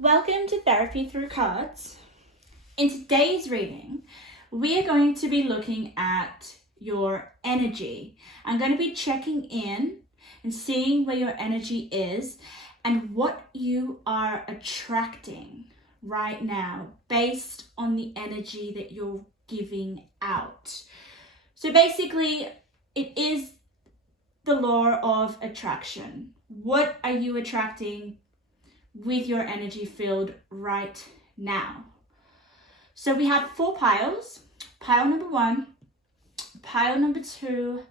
Welcome to Therapy Through Cards. In today's reading, we are going to be looking at your energy. I'm going to be checking in and seeing where your energy is and what you are attracting right now based on the energy that you're giving out. So basically, it is the law of attraction. What are you attracting with your energy field right now? So we have 4 piles. Pile number 1, pile number 2,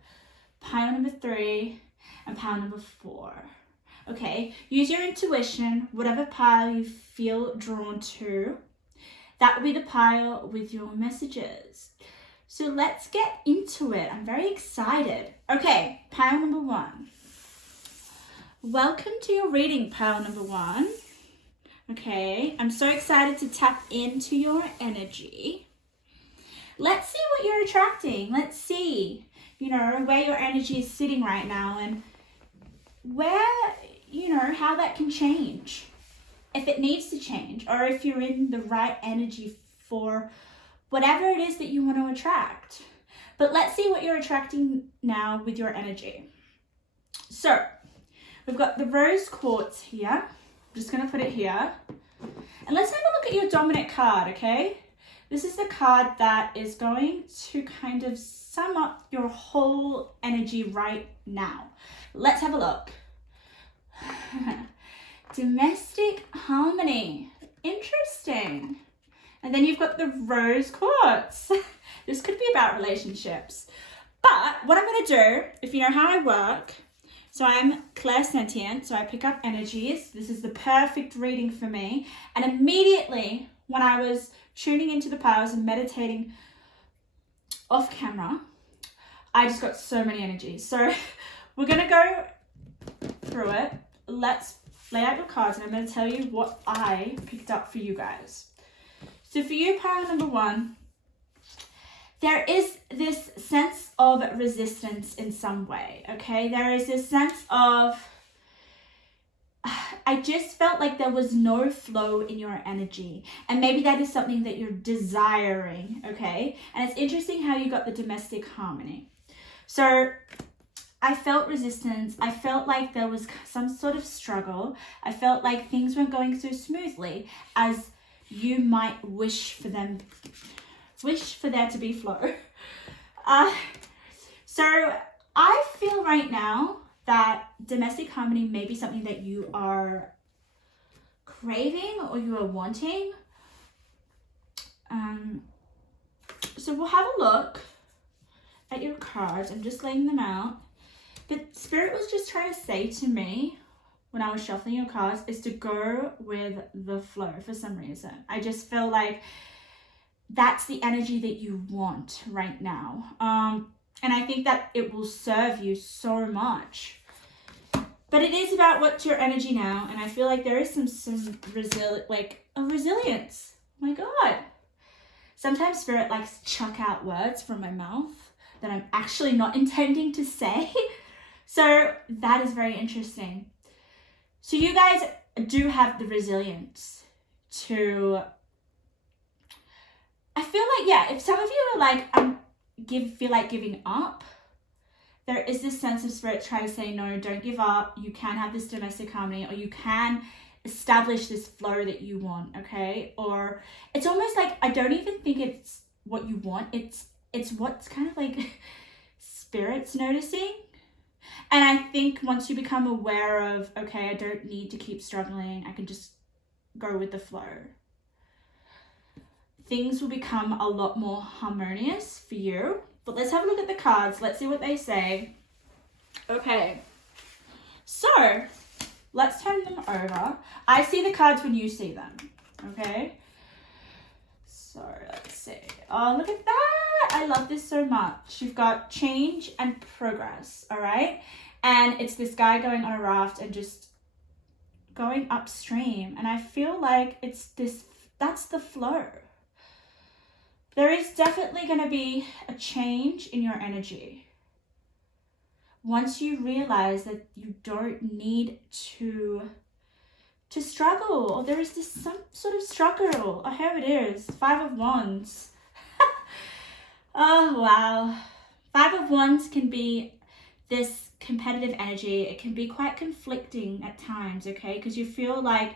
pile number 3, and pile number 4. Okay, use your intuition, whatever pile you feel drawn to. That will be the pile with your messages. So let's get into it. I'm very excited. Okay, pile number 1. Welcome to your reading, pile number 1. Okay, I'm so excited to tap into your energy. Let's see what you're attracting. Let's see, where your energy is sitting right now and where, how that can change. If it needs to change, or if you're in the right energy for whatever it is that you want to attract. But let's see what you're attracting now with your energy. So, we've got the rose quartz here. I'm just going to put it here. And let's have a look at your dominant card, okay? This is the card that is going to kind of sum up your whole energy right now. Let's have a look. Domestic harmony. Interesting. And then you've got the rose quartz. This could be about relationships. But what I'm going to do, if you know how I work, so I'm clairsentient, so I pick up energies. This is the perfect reading for me. And immediately when I was tuning into the piles and meditating off camera, I just got so many energies. So we're going to go through it. Let's lay out your cards and I'm going to tell you what I picked up for you guys. So for you, pile number 1, there is this sense of resistance in some way, okay? There is this sense of, I just felt like there was no flow in your energy. And maybe that is something that you're desiring, okay? And it's interesting how you got the domestic harmony. So I felt resistance. I felt like there was some sort of struggle. I felt like things weren't going so smoothly as you might wish for there to be flow. So I feel right now that domestic harmony may be something that you are craving or you are wanting. So we'll have a look at your cards. I'm just laying them out. But Spirit was just trying to say to me when I was shuffling your cards is to go with the flow for some reason. I just feel like that's the energy that you want right now. And I think that it will serve you so much. But it is about what's your energy now. And I feel like there is some resilience. Oh my God. Sometimes Spirit likes to chuck out words from my mouth that I'm actually not intending to say. So that is very interesting. So you guys do have the resilience to, I feel like, yeah, if some of you are like, feel like giving up, there is this sense of Spirit trying to say, no, don't give up. You can have this domestic harmony, or you can establish this flow that you want, okay? Or it's almost like, I don't even think it's what you want. It's what's kind of like Spirit's noticing. And I think once you become aware of, okay, I don't need to keep struggling, I can just go with the flow, things will become a lot more harmonious for you. But let's have a look at the cards. Let's see what they say. Okay, so let's turn them over. I see the cards when you see them, okay? So let's see. Oh, look at that. I love this so much. You've got change and progress, all right? And it's this guy going on a raft and just going upstream. And I feel like that's the flow. There is definitely going to be a change in your energy. Once you realize that you don't need to to struggle, or there is this some sort of struggle. Oh, here it is, 5 of Wands. Oh, wow. 5 of Wands can be this competitive energy. It can be quite conflicting at times, okay? Because you feel like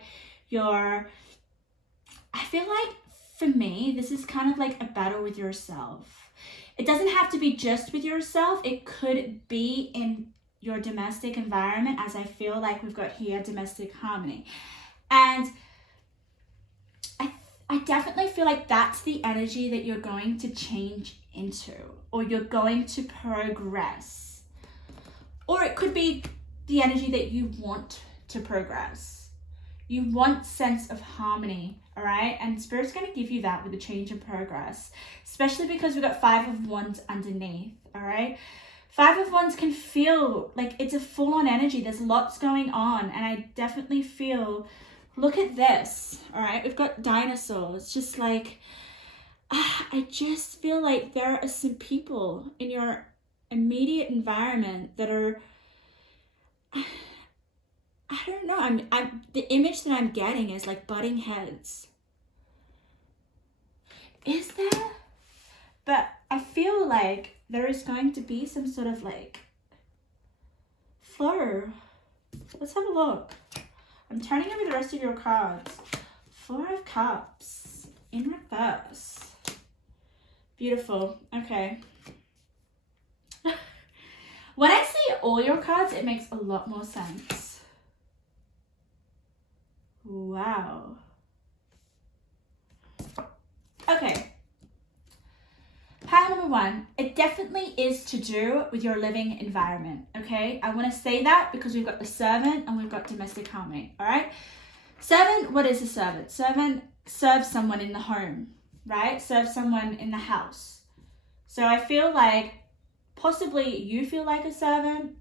I feel like for me, this is kind of like a battle with yourself. It doesn't have to be just with yourself. It could be in your domestic environment, as I feel like we've got here domestic harmony. And I definitely feel like that's the energy that you're going to change into, or you're going to progress. Or it could be the energy that you want to progress. You want sense of harmony, all right? And Spirit's going to give you that with the change and progress, especially because we've got 5 of Wands underneath, all right? 5 of Wands can feel like it's a full-on energy. There's lots going on, and I definitely feel, look at this, all right? We've got dinosaurs, just like, I just feel like there are some people in your immediate environment that are, I don't know, I'm the image that I'm getting is like butting heads. Is there? But I feel like there is going to be some sort of like flow. Let's have a look. I'm turning over the rest of your cards. 4 of Cups in reverse. Beautiful. Okay. When I see all your cards, it makes a lot more sense. Wow. Okay. Pile number 1, it definitely is to do with your living environment, okay? I want to say that because we've got the Servant and we've got domestic harmony, all right? Servant, what is a servant? Servant serves someone in the home, right? Serves someone in the house. So I feel like possibly you feel like a servant.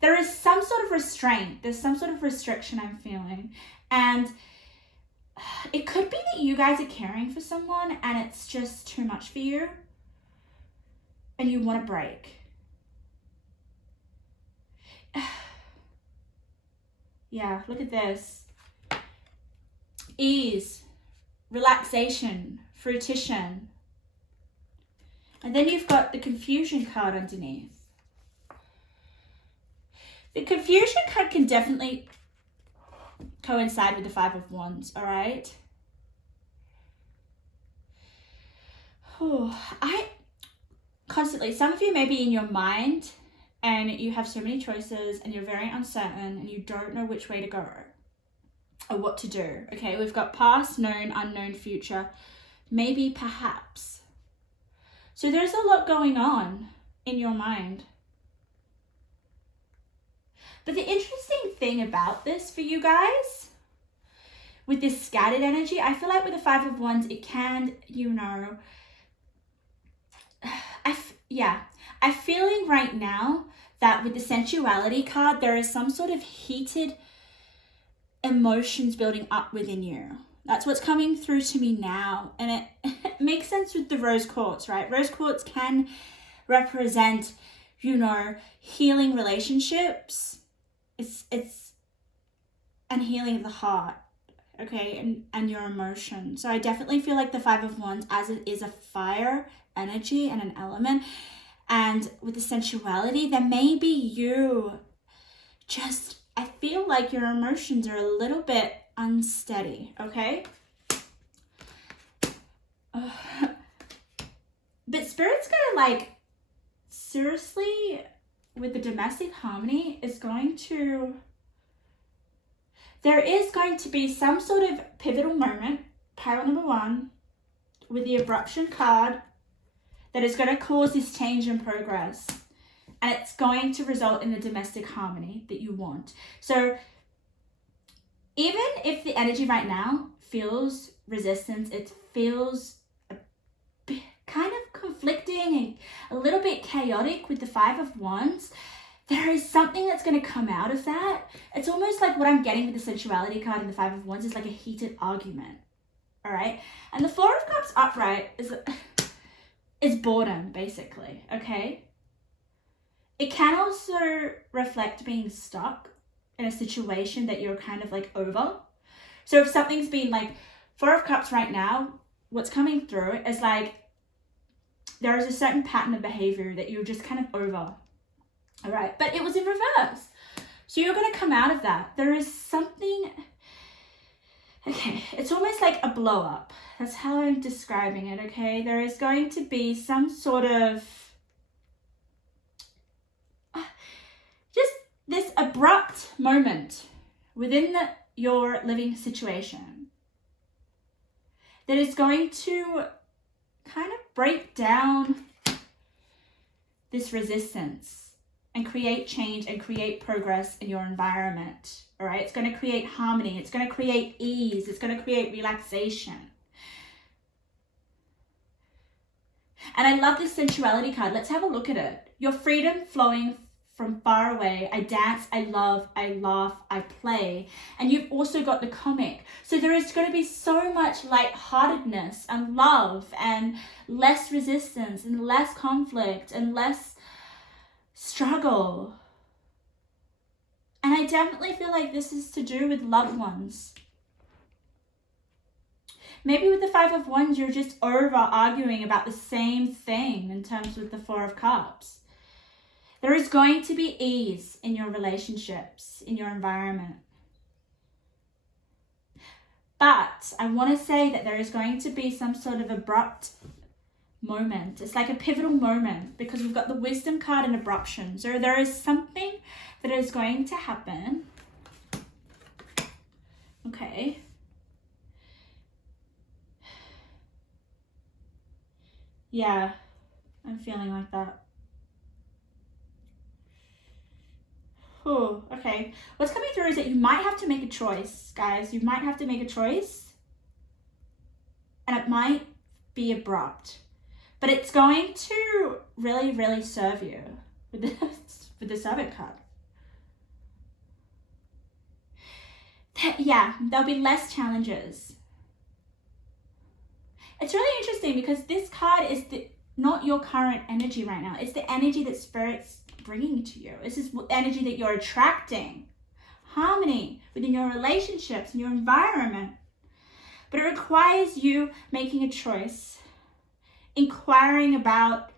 There is some sort of restraint. There's some sort of restriction I'm feeling. And it could be that you guys are caring for someone and it's just too much for you and you want a break. Yeah, look at this. Ease, relaxation, fruition. And then you've got the confusion card underneath. The confusion card can definitely coincide with the 5 of Wands, all right? Constantly, some of you may be in your mind and you have so many choices and you're very uncertain and you don't know which way to go or what to do, okay? We've got past, known, unknown, future, maybe, perhaps. So there's a lot going on in your mind. But the interesting thing about this for you guys, with this scattered energy, I feel like with the 5 of Wands, it can, you know, I'm feeling right now that with the sensuality card, there is some sort of heated emotions building up within you. That's what's coming through to me now. And it makes sense with the rose quartz, right? Rose quartz can represent, you know, healing relationships. It's and healing the heart, okay, and your emotions. So I definitely feel like the 5 of Wands, as it is a fire energy and an element, and with the sensuality, there may be you just, I feel like your emotions are a little bit unsteady, okay? But Spirit's gonna, like, seriously, with the domestic harmony, there is going to be some sort of pivotal moment, pile number 1, with the abruption card, that is going to cause this change and progress. And it's going to result in the domestic harmony that you want. So even if the energy right now feels resistance, it feels kind of conflicting and a little bit chaotic with the 5 of Wands, there is something that's going to come out of that. It's almost like what I'm getting with the sensuality card and the 5 of Wands is like a heated argument. All right. And the 4 of Cups upright is boredom, basically. Okay. It can also reflect being stuck in a situation that you're kind of like over. So if something's been like, Four of Cups right now, what's coming through is like, there is a certain pattern of behavior that you're just kind of over. All right, but it was in reverse. So you're going to come out of that. There is something, okay, it's almost like a blow up. That's how I'm describing it, okay? There is going to be some sort of, just this abrupt moment within your living situation that is going to kind of break down this resistance and create change and create progress in your environment. All right, it's going to create harmony, it's going to create ease, it's going to create relaxation. And I love this sensuality card. Let's have a look at it. Your freedom flowing from far away. I dance, I love, I laugh, I play. And you've also got the comic. So there is going to be so much lightheartedness and love and less resistance and less conflict and less struggle. And I definitely feel like this is to do with loved ones. Maybe with the Five of Wands, you're just over arguing about the same thing in terms with the Four of Cups. There is going to be ease in your relationships, in your environment. But I want to say that there is going to be some sort of abrupt moment. It's like a pivotal moment because we've got the Wisdom card and abruption. So there is something that is going to happen. Okay. Yeah, I'm feeling like that. Oh, okay. What's coming through is that you might have to make a choice, guys. You might have to make a choice. And it might be abrupt. But it's going to really, really serve you with the Servant card. Yeah, there'll be less challenges. It's really interesting because this card is not your current energy right now. It's the energy that Spirit's bringing to you. This is energy that you're attracting. Harmony within your relationships and your environment. But it requires you making a choice. Inquiring about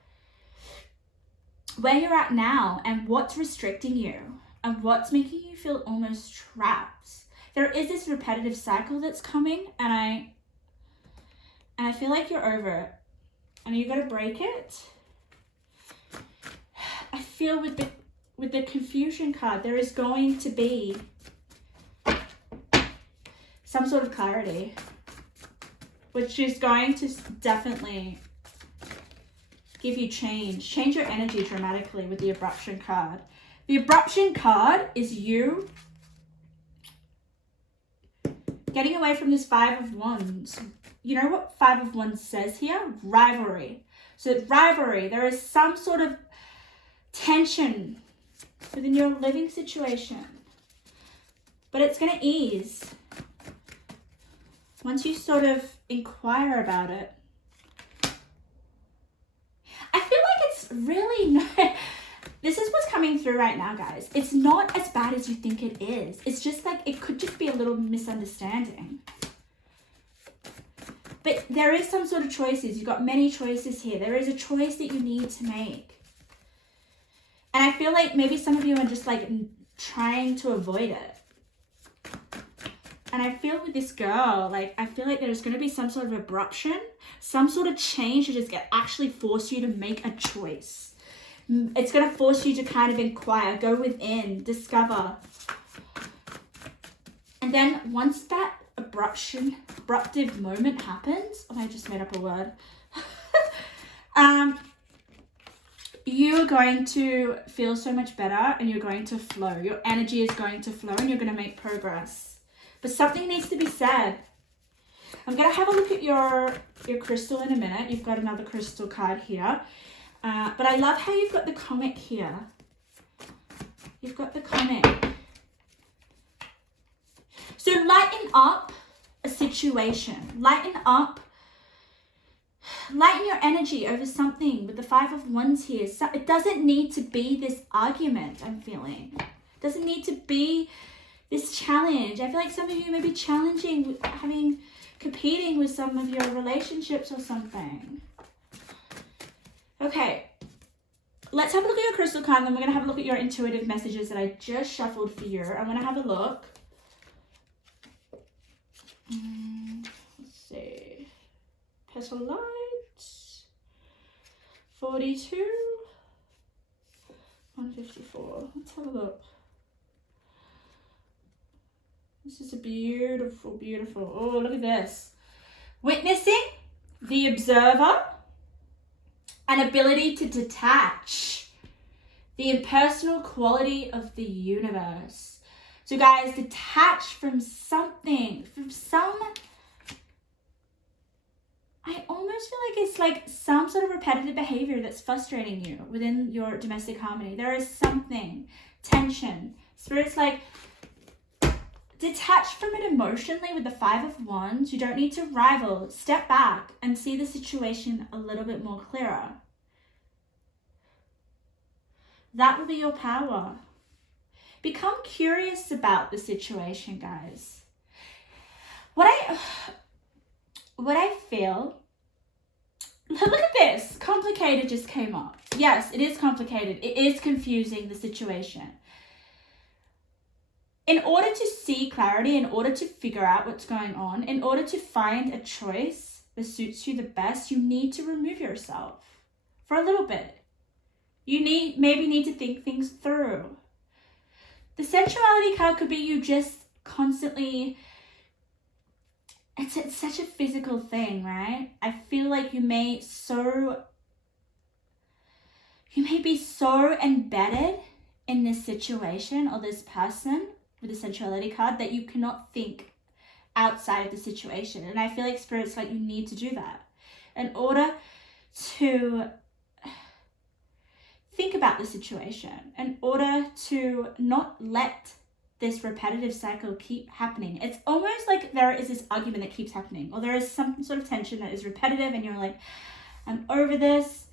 where you're at now and what's restricting you and what's making you feel almost trapped. There is this repetitive cycle that's coming and I feel like you're over it and you got to break it. I feel with the Confusion card, there is going to be some sort of clarity, which is going to definitely give you change your energy dramatically with the Abruption card. The Abruption card is you getting away from this Five of Wands. You know what Five of Wands says here? Rivalry. So rivalry, there is some sort of tension within your living situation, but it's going to ease once you sort of inquire about it. I feel like it's really not, this is what's coming through right now, guys. It's not as bad as you think it is. It's just like, it could just be a little misunderstanding. But there is some sort of choices. You've got many choices here. There is a choice that you need to make. And I feel like maybe some of you are just like trying to avoid it. And I feel with this girl, like, I feel like there's going to be some sort of abruption, some sort of change that is going to actually force you to make a choice. It's going to force you to kind of inquire, go within, discover. And then once that abruptive moment happens, oh, I just made up a word. You're going to feel so much better and you're going to flow. Your energy is going to flow and you're going to make progress. But something needs to be said. I'm going to have a look at your crystal in a minute. You've got another crystal card here. But I love how you've got the comic here. You've got the comic. So lighten up a situation. Lighten your energy over something with the Five of Wands here. So it doesn't need to be this argument, I'm feeling. It doesn't need to be this challenge. I feel like some of you may be challenging, competing with some of your relationships or something. Okay, let's have a look at your crystal card, and then we're going to have a look at your intuitive messages that I just shuffled for you. I'm going to have a look. Let's see. Petal light. 42. 154. Let's have a look. This is a beautiful, beautiful. Oh, look at this. Witnessing, the observer, an ability to detach, the impersonal quality of the universe. So guys, detach from something, from some, I almost feel like it's like some sort of repetitive behavior that's frustrating you within your domestic harmony. There is something, tension. Spirit's like, detach from it emotionally with the 5 of Wands. You don't need to rival. Step back and see the situation a little bit more clearer. That will be your power. Become curious about the situation, guys. What I feel, look at this. Complicated just came up. Yes, it is complicated. It is confusing, the situation. In order to see clarity, in order to figure out what's going on, in order to find a choice that suits you the best, you need to remove yourself for a little bit. You maybe need to think things through. The sensuality card could be you just constantly, it's such a physical thing, right? I feel like you may be so embedded in this situation or this person with the sensuality card that you cannot think outside of the situation. And I feel like Spirit's like, you need to do that in order to think about the situation, in order to not let this repetitive cycle keep happening. It's almost like there is this argument that keeps happening, or there is some sort of tension that is repetitive and you're like, I'm over this.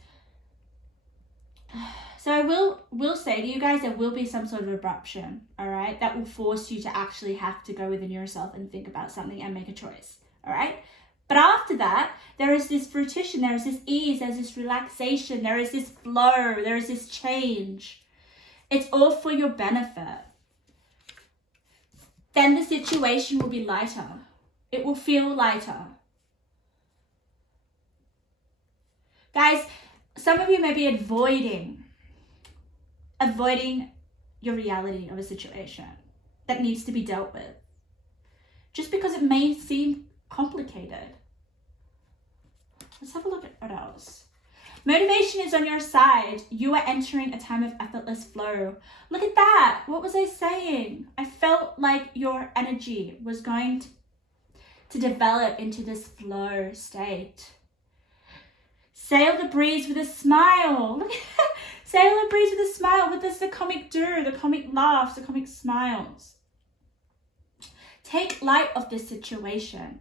So I will say to you guys, there will be some sort of abruption, all right? That will force you to actually have to go within yourself and think about something and make a choice, all right? But after that, there is this fruition, there is this ease, there's this relaxation, there is this flow, there is this change. It's all for your benefit. Then the situation will be lighter. It will feel lighter. Guys, some of you may be avoiding your reality of a situation that needs to be dealt with, just because it may seem complicated. Let's have a look at what else. Motivation is on your side. You are entering a time of effortless flow. Look at that. What was I saying? I felt like your energy was going to develop into this flow state. Sail the breeze with a smile. Look at that. Sail the breeze with a smile. What does the comic do? The comic laughs, the comic smiles. Take light of this situation.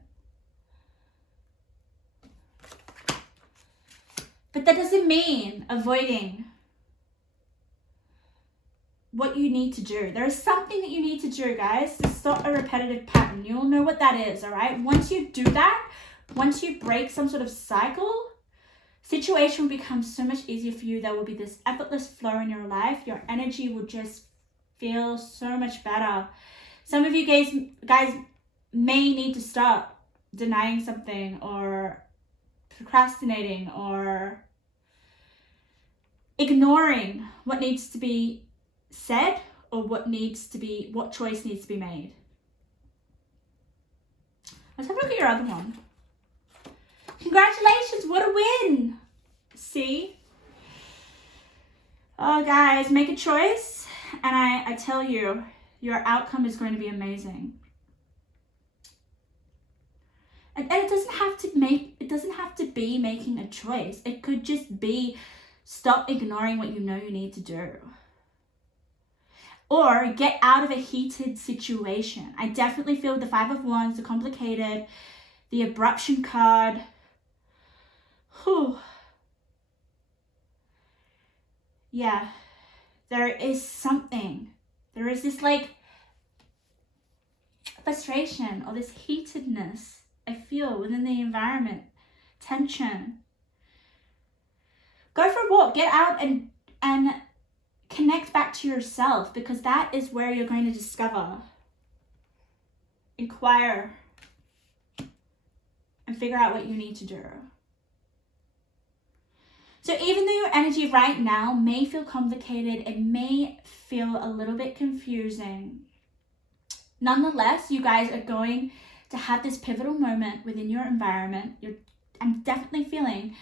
But that doesn't mean avoiding what you need to do. There is something that you need to do, guys, to stop a repetitive pattern. You'll know what that is, all right? Once you do that, once you break some sort of cycle, situation will become so much easier for you. There will be this effortless flow in your life. Your energy will just feel so much better. Some of you guys may need to stop denying something or procrastinating or ignoring what needs to be said or what choice needs to be made. Let's have a look at your other one. Congratulations, what a win. See? Oh, guys, make a choice, and I tell you, your outcome is going to be amazing. And it doesn't have to be making a choice. It could just be stop ignoring what you know you need to do. Or get out of a heated situation. I definitely feel the 5 of Wands, the complicated, the abruption card. Whew. Yeah, there is something There is this like frustration or this heatedness I feel within the environment, tension. Go for a walk, get out and connect back to yourself, because that is where you're going to discover, inquire, and figure out what you need to do. So even though your energy right now may feel complicated, it may feel a little bit confusing, nonetheless, you guys are going to have this pivotal moment within your environment. I'm definitely feeling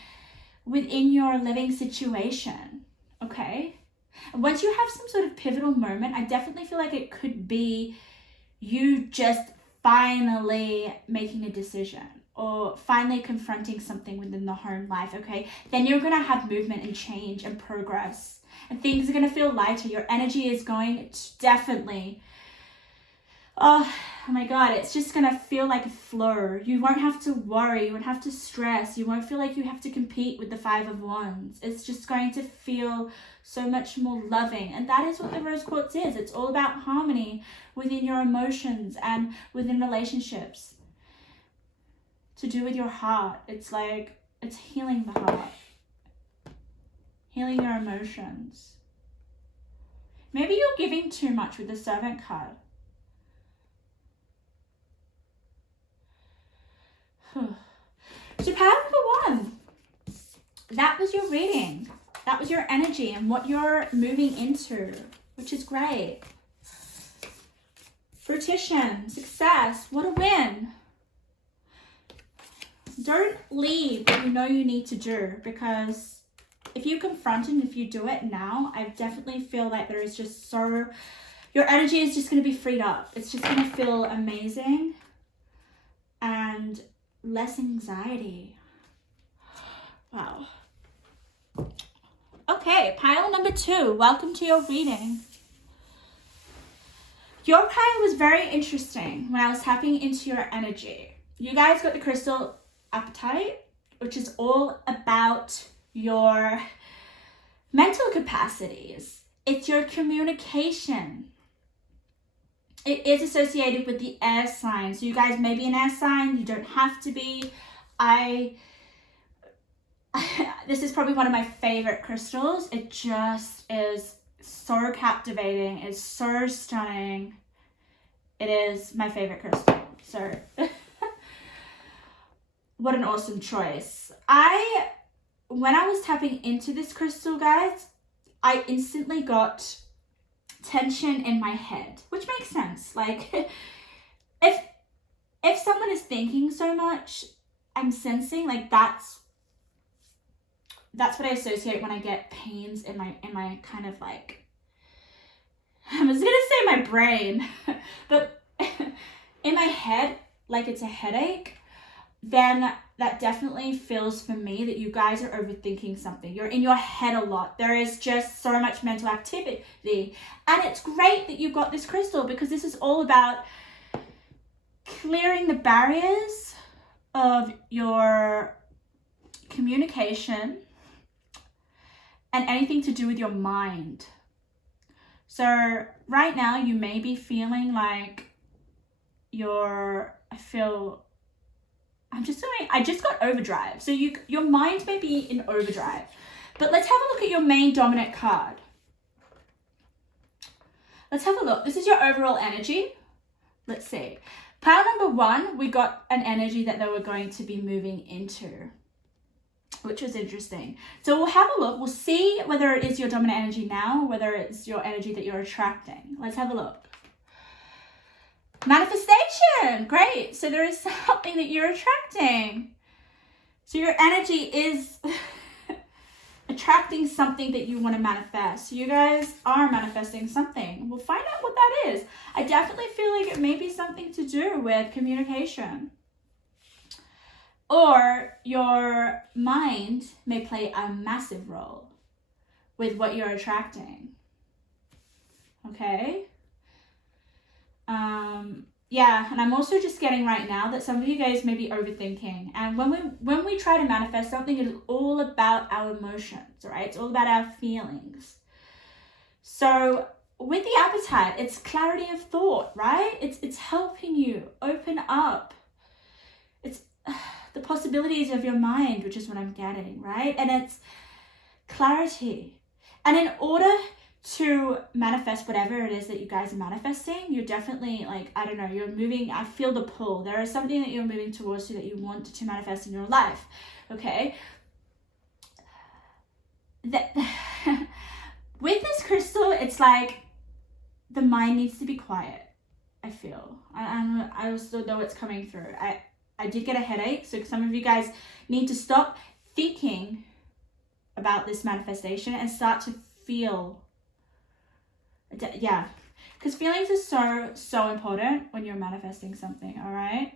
within your living situation, okay? And once you have some sort of pivotal moment, I definitely feel like it could be you just finally making a decision or finally confronting something within the home life, okay? Then you're gonna have movement and change and progress, and things are gonna feel lighter. Your energy is going to definitely, oh my God, it's just gonna feel like a flow. You won't have to worry, you won't have to stress, you won't feel like you have to compete with the 5 of Wands. It's just going to feel so much more loving. And that is what the Rose Quartz is. It's all about harmony within your emotions and within relationships. To do with your heart. It's like, it's healing the heart. Healing your emotions. Maybe you're giving too much with the Servant card. So pile number 1, that was your reading. That was your energy and what you're moving into, which is great. Fruition, success, what a win. Don't leave what you know you need to do, because if you confront it and if you do it now, I definitely feel like there is just so, your energy is just going to be freed up. It's just going to feel amazing and less anxiety. Wow. Okay, pile number 2. Welcome to your reading. Your pile was very interesting when I was tapping into your energy. You guys got the crystal appetite, which is all about your mental capacities. It's your communication. It is associated with the air sign. So you guys may be an air sign. You don't have to be. This is probably one of my favorite crystals. It just is so captivating. It's so stunning. It is my favorite crystal. So what an awesome choice. When I was tapping into this crystal, guys, I instantly got tension in my head, which makes sense. Like, if someone is thinking so much, I'm sensing like that's what I associate when I get pains in my kind of like, I was gonna say my brain, but in my head, like it's a headache. Then that definitely feels for me that you guys are overthinking something. You're in your head a lot. There is just so much mental activity. And it's great that you got this crystal, because this is all about clearing the barriers of your communication and anything to do with your mind. So right now you may be feeling like I just got overdrive. So your mind may be in overdrive. But let's have a look at your main dominant card. Let's have a look. This is your overall energy. Let's see. Pile number 1, we got an energy that they were going to be moving into, which was interesting. So we'll have a look. We'll see whether it is your dominant energy now or whether it's your energy that you're attracting. Let's have a look. Manifestation. Great. So there is something that you're attracting. So your energy is attracting something that you want to manifest. So you guys are manifesting something. We'll find out what that is. I definitely feel like it may be something to do with communication. Or your mind may play a massive role with what you're attracting. Okay? Yeah, and I'm also just getting right now that some of you guys may be overthinking. And when we try to manifest something, it is all about our emotions, right? It's all about our feelings. So with the appetite, it's clarity of thought, right? It's helping you open up. It's the possibilities of your mind, which is what I'm getting, right? And it's clarity. And in order to manifest whatever it is that you guys are manifesting, you're definitely like, I don't know, you're moving, I feel the pull. There is something that you're moving towards that you want to manifest in your life, okay? That with this crystal, it's like the mind needs to be quiet, I feel. I also know it's coming through. I did get a headache, so some of you guys need to stop thinking about this manifestation and start to feel. Yeah, because feelings are so important when you're manifesting something, all right?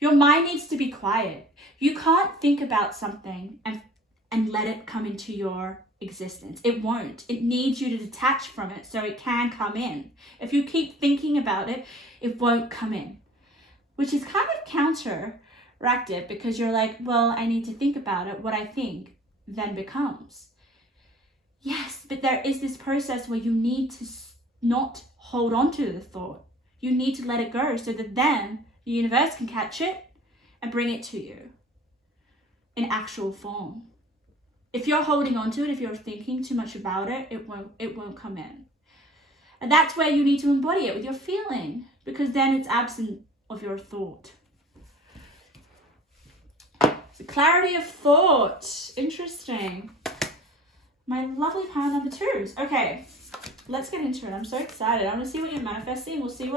Your mind needs to be quiet. You can't think about something and let it come into your existence. It won't. It needs you to detach from it so it can come in. If you keep thinking about it, it won't come in, which is kind of counteractive because you're like, well, I need to think about it. What I think then becomes. Yes, but there is this process where you need to not hold on to the thought. You need to let it go so that then the universe can catch it and bring it to you in actual form. If you're holding on to it, if you're thinking too much about it, it won't come in. And that's where you need to embody it with your feeling, because then it's absent of your thought. So clarity of thought. Interesting. My lovely pile number 2s. Okay, let's get into it. I'm so excited. I want to see what you're manifesting. We'll see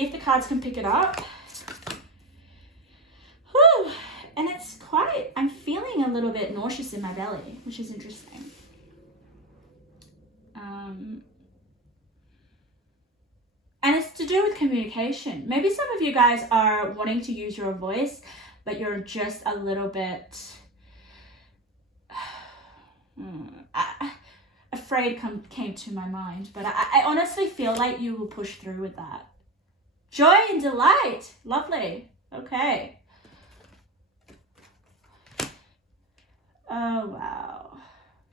if the cards can pick it up. Whew. And it's quite, I'm feeling a little bit nauseous in my belly, which is interesting. And it's to do with communication. Maybe some of you guys are wanting to use your voice, but you're just a little bit afraid came to my mind. But I honestly feel like you will push through with that. Joy and delight. Lovely. Okay. Oh, wow.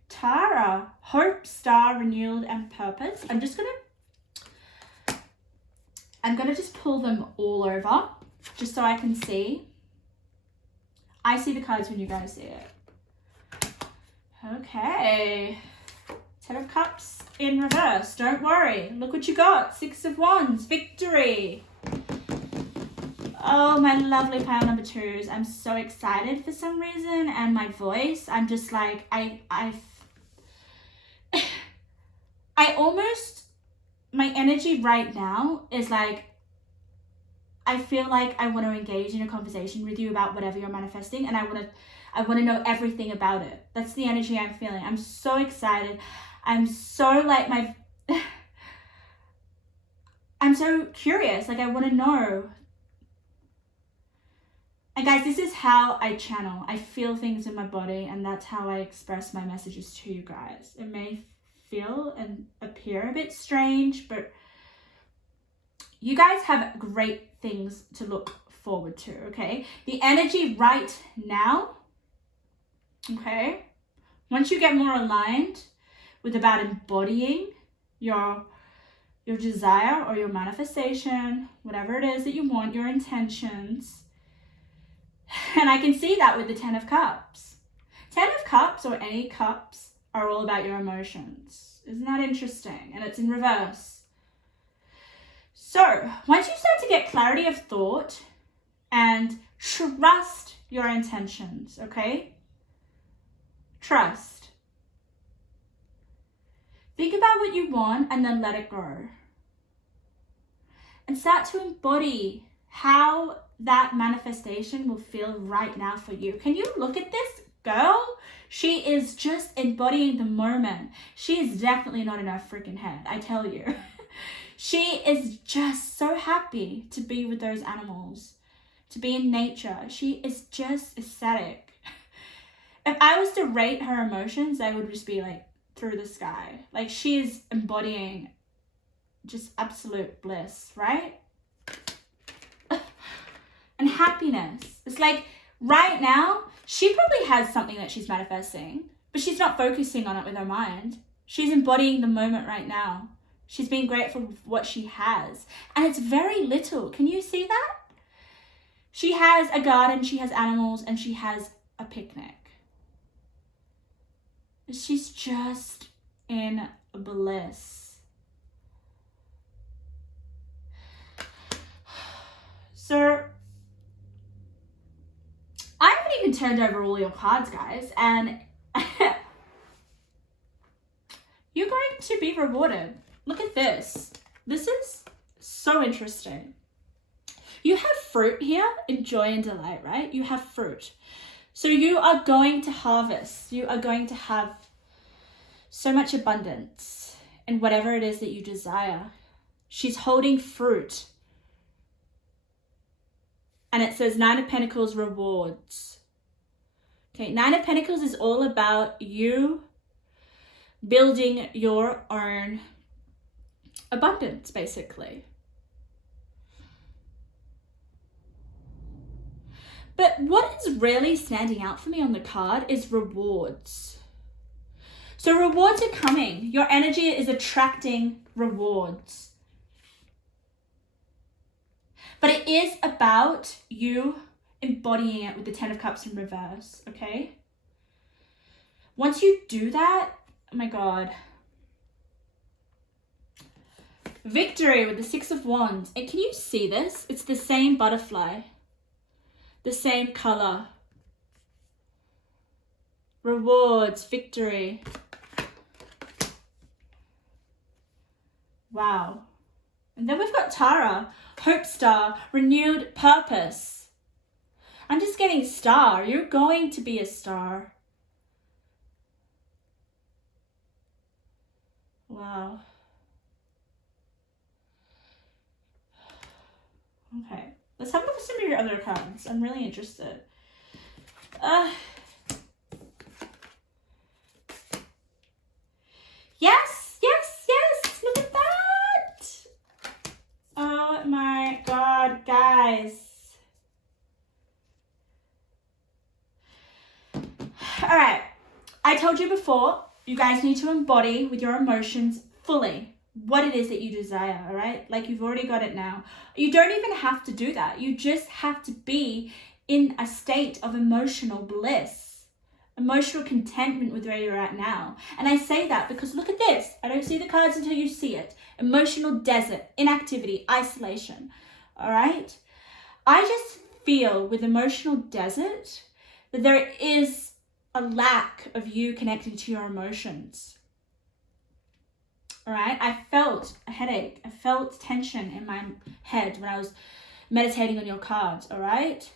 Tara. Hope, star, renewal, and purpose. I'm gonna just pull them all over just so I can see. I see the cards when you guys see it. Okay. 10 of Cups in reverse. Don't worry. Look what you got. 6 of Wands. Victory. Oh, my lovely pile number 2s. I'm so excited for some reason. And my voice, I'm just like, I almost, my energy right now is like, I feel like I want to engage in a conversation with you about whatever you're manifesting, and I want to know everything about it. That's the energy I'm feeling. I'm so excited. I'm so like I'm so curious. Like I want to know. And guys, this is how I channel. I feel things in my body, and that's how I express my messages to you guys. It may feel and appear a bit strange, but you guys have great things to look forward to, okay? The energy right now, okay? Once you get more aligned with about embodying your desire or your manifestation, whatever it is that you want, your intentions, and I can see that with the 10 of Cups. 10 of Cups or any cups are all about your emotions. Isn't that interesting? And it's in reverse. So, once you start to get clarity of thought and trust your intentions, okay? Trust. Think about what you want and then let it go. And start to embody how that manifestation will feel right now for you. Can you look at this girl? She is just embodying the moment. She is definitely not in her freaking head, I tell you. She is just so happy to be with those animals, to be in nature. She is just ecstatic. If I was to rate her emotions, they would just be like through the sky. Like she is embodying just absolute bliss, right? And happiness. It's like right now, she probably has something that she's manifesting, but she's not focusing on it with her mind. She's embodying the moment right now. She's being grateful for what she has. And it's very little. Can you see that? She has a garden, she has animals, and she has a picnic. She's just in bliss. So, I haven't even turned over all your cards, guys, and you're going to be rewarded. Look at this. This is so interesting. You have fruit here in joy and delight, right? You have fruit. So you are going to harvest. You are going to have so much abundance in whatever it is that you desire. She's holding fruit. And it says 9 of Pentacles rewards. Okay, 9 of Pentacles is all about you building your own abundance, basically. But what is really standing out for me on the card is rewards. So rewards are coming. Your energy is attracting rewards. But it is about you embodying it with the 10 of Cups in reverse, okay? Once you do that, oh my God. Victory with the 6 of Wands. And can you see this? It's the same butterfly. The same color. Rewards, victory. Wow. And then we've got Tara, Hope Star, renewed purpose. I'm just getting star. You're going to be a star. Wow. Okay. Let's have a look at some of your other cards. I'm really interested. Yes, yes, yes. Look at that. Oh my God, guys. All right. I told you before, you guys need to embody with your emotions fully what it is that you desire, all right? Like you've already got it now. You don't even have to do that. You just have to be in a state of emotional bliss, emotional contentment with where you're at now. And I say that because look at this. I don't see the cards until you see it. Emotional desert, inactivity, isolation, all right? I just feel with emotional desert that there is a lack of you connecting to your emotions. All right, I felt a headache. I felt tension in my head when I was meditating on your cards, all right?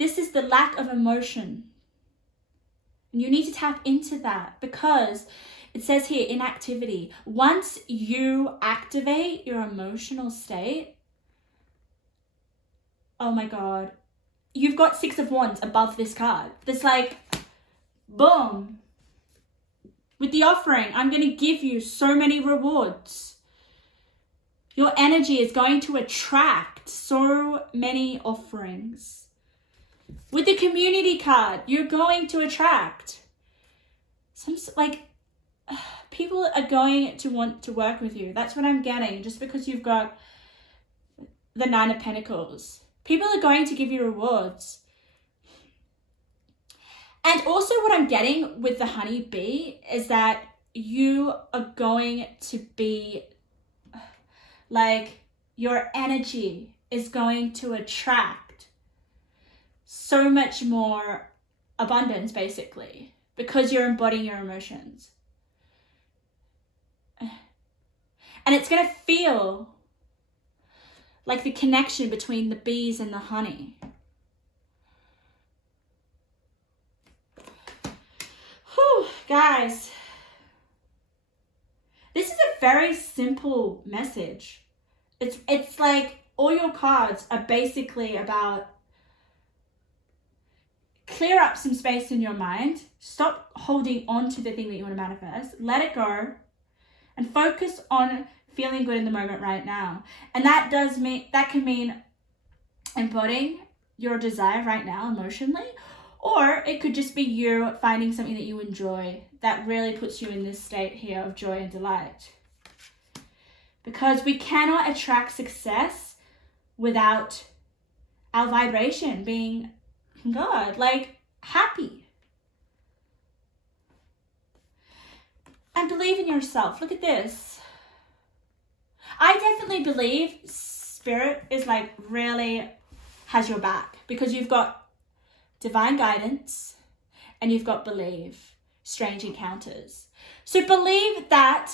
This is the lack of emotion. And you need to tap into that because it says here, inactivity. Once you activate your emotional state, oh my God, you've got 6 of Wands above this card. There's like, boom. With the offering, I'm going to give you so many rewards. Your energy is going to attract so many offerings. With the community card, you're going to attract people are going to want to work with you. That's what I'm getting, just because you've got the 9 of Pentacles. People are going to give you rewards. And also what I'm getting with the honeybee is that you are going to be like, your energy is going to attract so much more abundance, basically, because you're embodying your emotions. And it's going to feel like the connection between the bees and the honey. Whew, guys, this is a very simple message. It's like all your cards are basically about clear up some space in your mind. Stop holding on to the thing that you want to manifest. Let it go and focus on feeling good in the moment right now. And that can mean embodying your desire right now emotionally, Or it could just be you finding something that you enjoy that really puts you in this state here of joy and delight. Because we cannot attract success without our vibration being, God, like happy. And believe in yourself. Look at this. I definitely believe Spirit is like really has your back, because you've got divine guidance and you've got believe, strange encounters. So believe that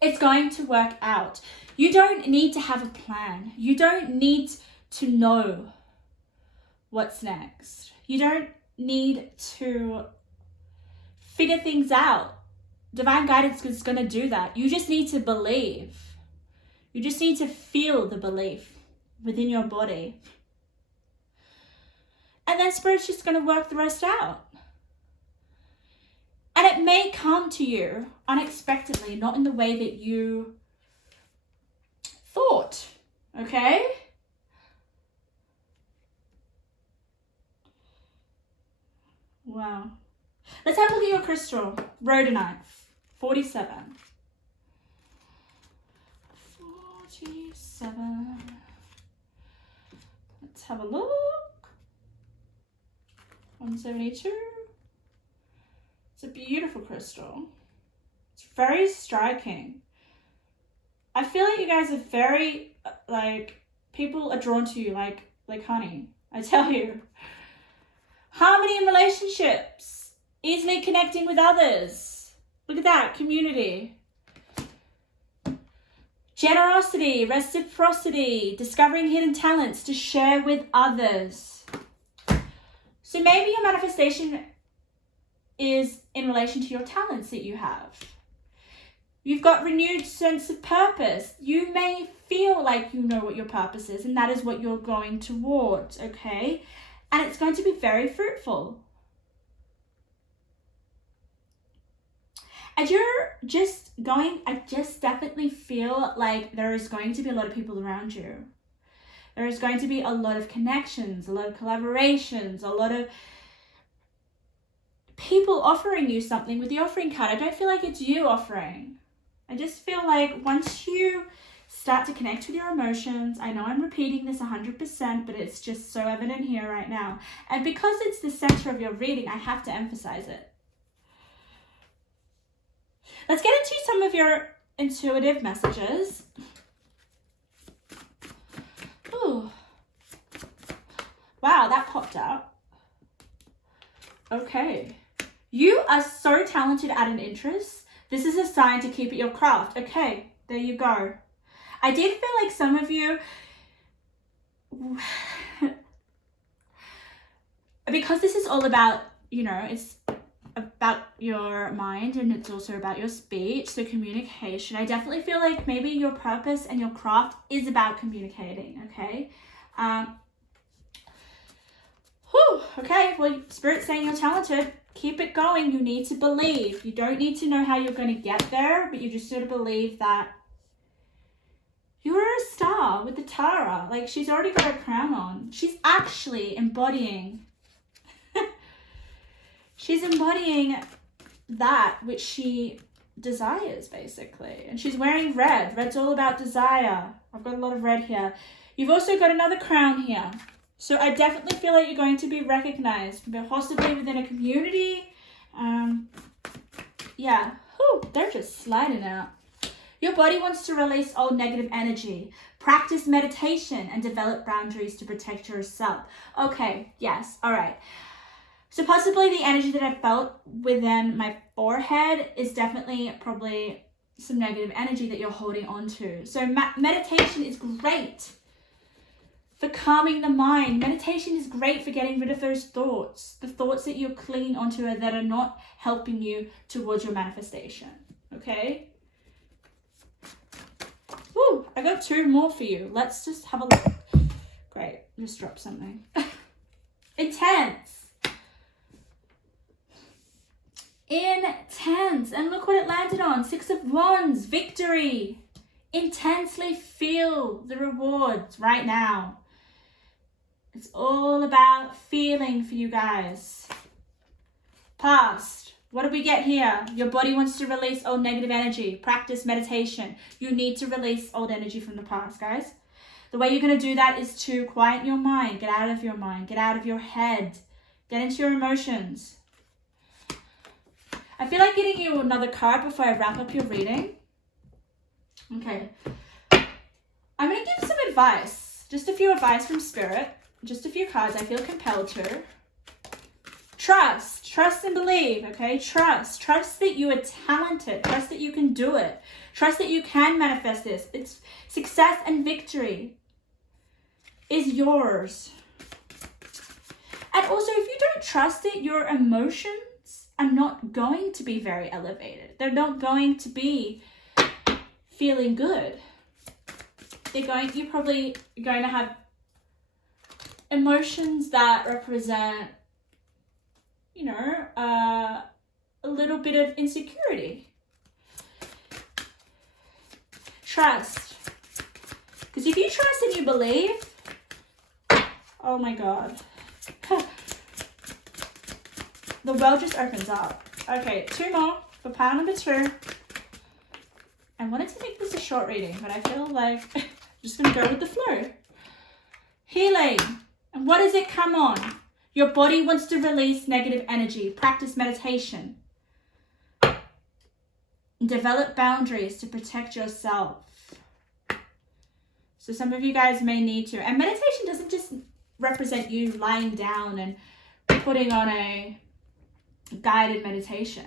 it's going to work out. You don't need to have a plan. You don't need to know what's next. You don't need to figure things out. Divine guidance is going to do that. You just need to believe. You just need to feel the belief within your body. And then Spirit's just going to work the rest out. And it may come to you unexpectedly, not in the way that you thought, okay? Wow. Let's have a look at your crystal. Rhodonite, 47. 47. Let's have a look. 172. It's a beautiful crystal. It's very striking. I feel like you guys are very, like, people are drawn to you like honey. I tell you. Harmony in relationships. Easily connecting with others. Look at that, community. Generosity, reciprocity, discovering hidden talents to share with others. So maybe your manifestation is in relation to your talents that you have. You've got renewed sense of purpose. You may feel like you know what your purpose is, and that is what you're going towards, okay? And it's going to be very fruitful. And you're just going, I just definitely feel like there is going to be a lot of people around you. There is going to be a lot of connections, a lot of collaborations, a lot of people offering you something with the offering card. I don't feel like it's you offering. I just feel like once you start to connect with your emotions, I know I'm repeating this 100%, but it's just so evident here right now. And because it's the center of your reading, I have to emphasize it. Let's get into some of your intuitive messages. Ooh. Wow, that popped out. Okay. You are so talented at an interest. This is a sign to keep at your craft. Okay, there you go. I did feel like some of you, because this is all about, you know, it's about your mind and it's also about your speech, so communication. I definitely feel like maybe your purpose and your craft is about communicating, okay? Okay, well, Spirit's saying you're talented. Keep it going. You need to believe. You don't need to know how you're going to get there, but you just sort of believe that you're a star with the Tara. Like, she's already got her crown on. She's actually embodying she's embodying that which she desires, basically. And she's wearing red. Red's all about desire. I've got a lot of red here. You've also got another crown here. So I definitely feel like you're going to be recognized, possibly within a community. Yeah. Whew, they're just sliding out. Your body wants to release old negative energy. Practice meditation and develop boundaries to protect yourself. Okay, yes, all right. So possibly the energy that I felt within my forehead is definitely probably some negative energy that you're holding on to. So meditation is great for calming the mind. Meditation is great for getting rid of those thoughts, the thoughts that you're clinging onto that are not helping you towards your manifestation, okay? Woo, I got two more for you. Let's just have a look. Great, just dropped something. Intense. Intense. And look what it landed on. 6 of Wands, victory. Intensely feel the rewards right now. It's all about feeling for you guys. Past. What do we get here? Your body wants to release old negative energy. Practice meditation. You need to release old energy from the past, guys. The way you're going to do that is to quiet your mind. Get out of your mind. Get out of your head. Get into your emotions. I feel like getting you another card before I wrap up your reading. Okay. I'm going to give some advice. Just a few advice from Spirit. Just a few cards. I feel compelled to. Trust. Trust and believe, okay? Trust. Trust that you are talented. Trust that you can do it. Trust that you can manifest this. It's success and victory is yours. And also, if you don't trust it, your emotions are not going to be very elevated. They're not going to be feeling good. You're probably going to have emotions that represent, you know, a little bit of insecurity. Trust. Because if you trust and you believe, oh my God. The world just opens up. Okay, 2 more for pile number 2. I wanted to make this a short reading, but I feel like I'm just going to go with the flow. Healing. And what does it come on? Your body wants to release negative energy. Practice meditation. And develop boundaries to protect yourself. So some of you guys may need to. And meditation doesn't just represent you lying down and putting on a guided meditation.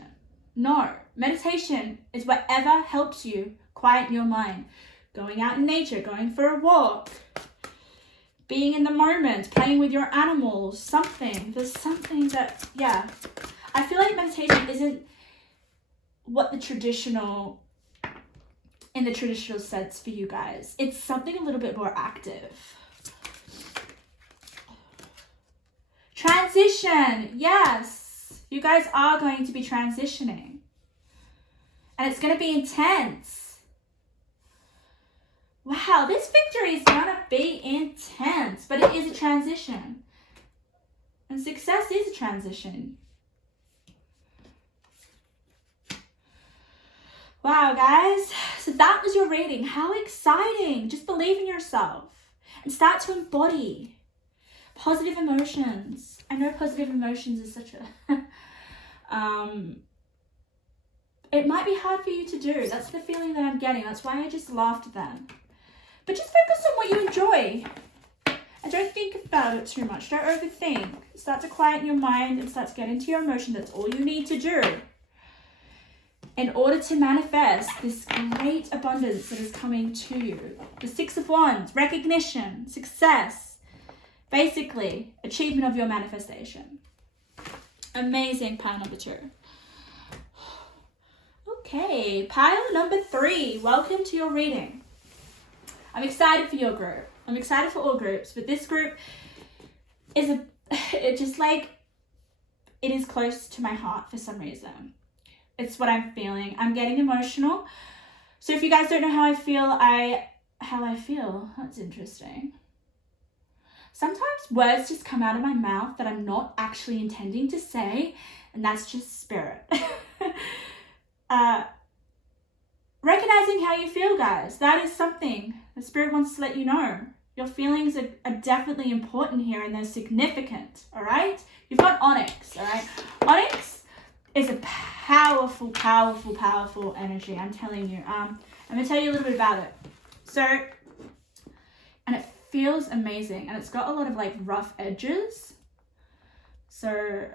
No. Meditation is whatever helps you quiet your mind. Going out in nature, going for a walk, being in the moment, playing with your animals, something. There's something that, yeah. I feel like meditation isn't what in the traditional sense for you guys. It's something a little bit more active. Transition. Yes. You guys are going to be transitioning. And it's going to be intense. Wow, this victory is going to be intense, but it is a transition. And success is a transition. Wow, guys. So that was your reading. How exciting. Just believe in yourself and start to embody positive emotions. I know positive emotions is such a... it might be hard for you to do. That's the feeling that I'm getting. That's why I just laughed then. But just focus on what you enjoy. And don't think about it too much. Don't overthink. Start to quieten your mind and start to get into your emotion. That's all you need to do in order to manifest this great abundance that is coming to you. The 6 of Wands, recognition, success, basically achievement of your manifestation. Amazing, pile number 2. Okay, pile number 3. Welcome to your reading. I'm excited for your group. I'm excited for all groups, but this group is it is close to my heart for some reason. It's what I'm feeling. I'm getting emotional. So if you guys don't know how I feel, that's interesting. Sometimes words just come out of my mouth that I'm not actually intending to say, and that's just spirit. Recognizing how you feel, guys. That is something the spirit wants to let you know. Your feelings are definitely important here, and they're significant, all right? You've got Onyx, all right? Onyx is a powerful, powerful, powerful energy, I'm telling you. I'm going to tell you a little bit about it. So, and it feels amazing, and it's got a lot of like rough edges. So,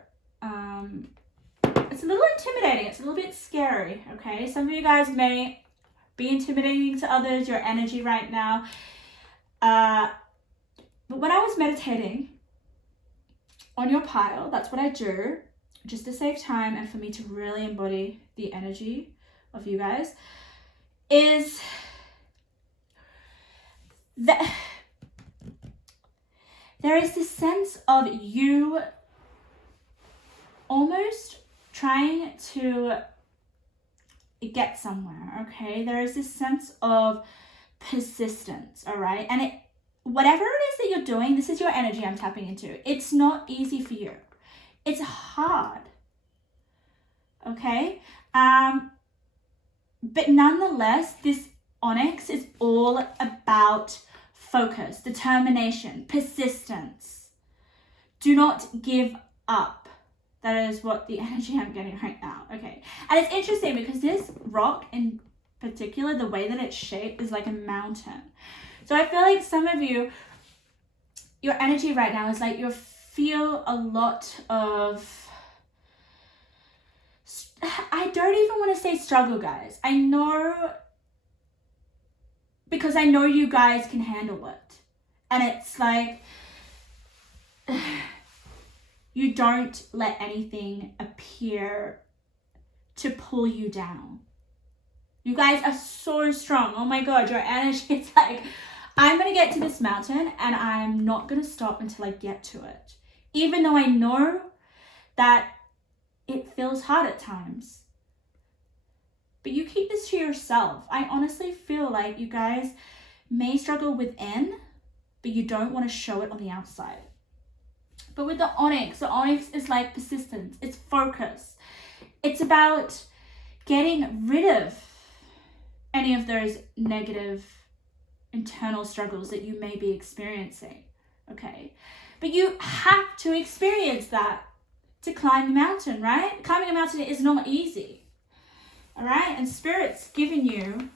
it's a little intimidating. It's a little bit scary, okay? Some of you guys may be intimidating to others, your energy right now. But when I was meditating on your pile, that's what I do, just to save time and for me to really embody the energy of you guys, is that there is this sense of you almost trying to get somewhere, okay? There is this sense of persistence, all right? And whatever it is that you're doing, this is your energy I'm tapping into. It's not easy for you. It's hard. Okay? But nonetheless, this onyx is all about focus, determination, persistence. Do not give up. That is what the energy I'm getting right now. Okay. And it's interesting because this rock in particular, the way that it's shaped is like a mountain. So I feel like some of you, your energy right now is like you feel a lot of, I don't even want to say struggle, guys. I know, because I know you guys can handle it. And it's like, you don't let anything appear to pull you down. You guys are so strong. Oh my God, your energy is like, I'm going to get to this mountain and I'm not going to stop until I get to it. Even though I know that it feels hard at times. But you keep this to yourself. I honestly feel like you guys may struggle within, but you don't want to show it on the outside. But with the onyx is like persistence. It's focus. It's about getting rid of any of those negative internal struggles that you may be experiencing. Okay? But you have to experience that to climb the mountain, right? Climbing a mountain is not easy. All right? And Spirit's giving you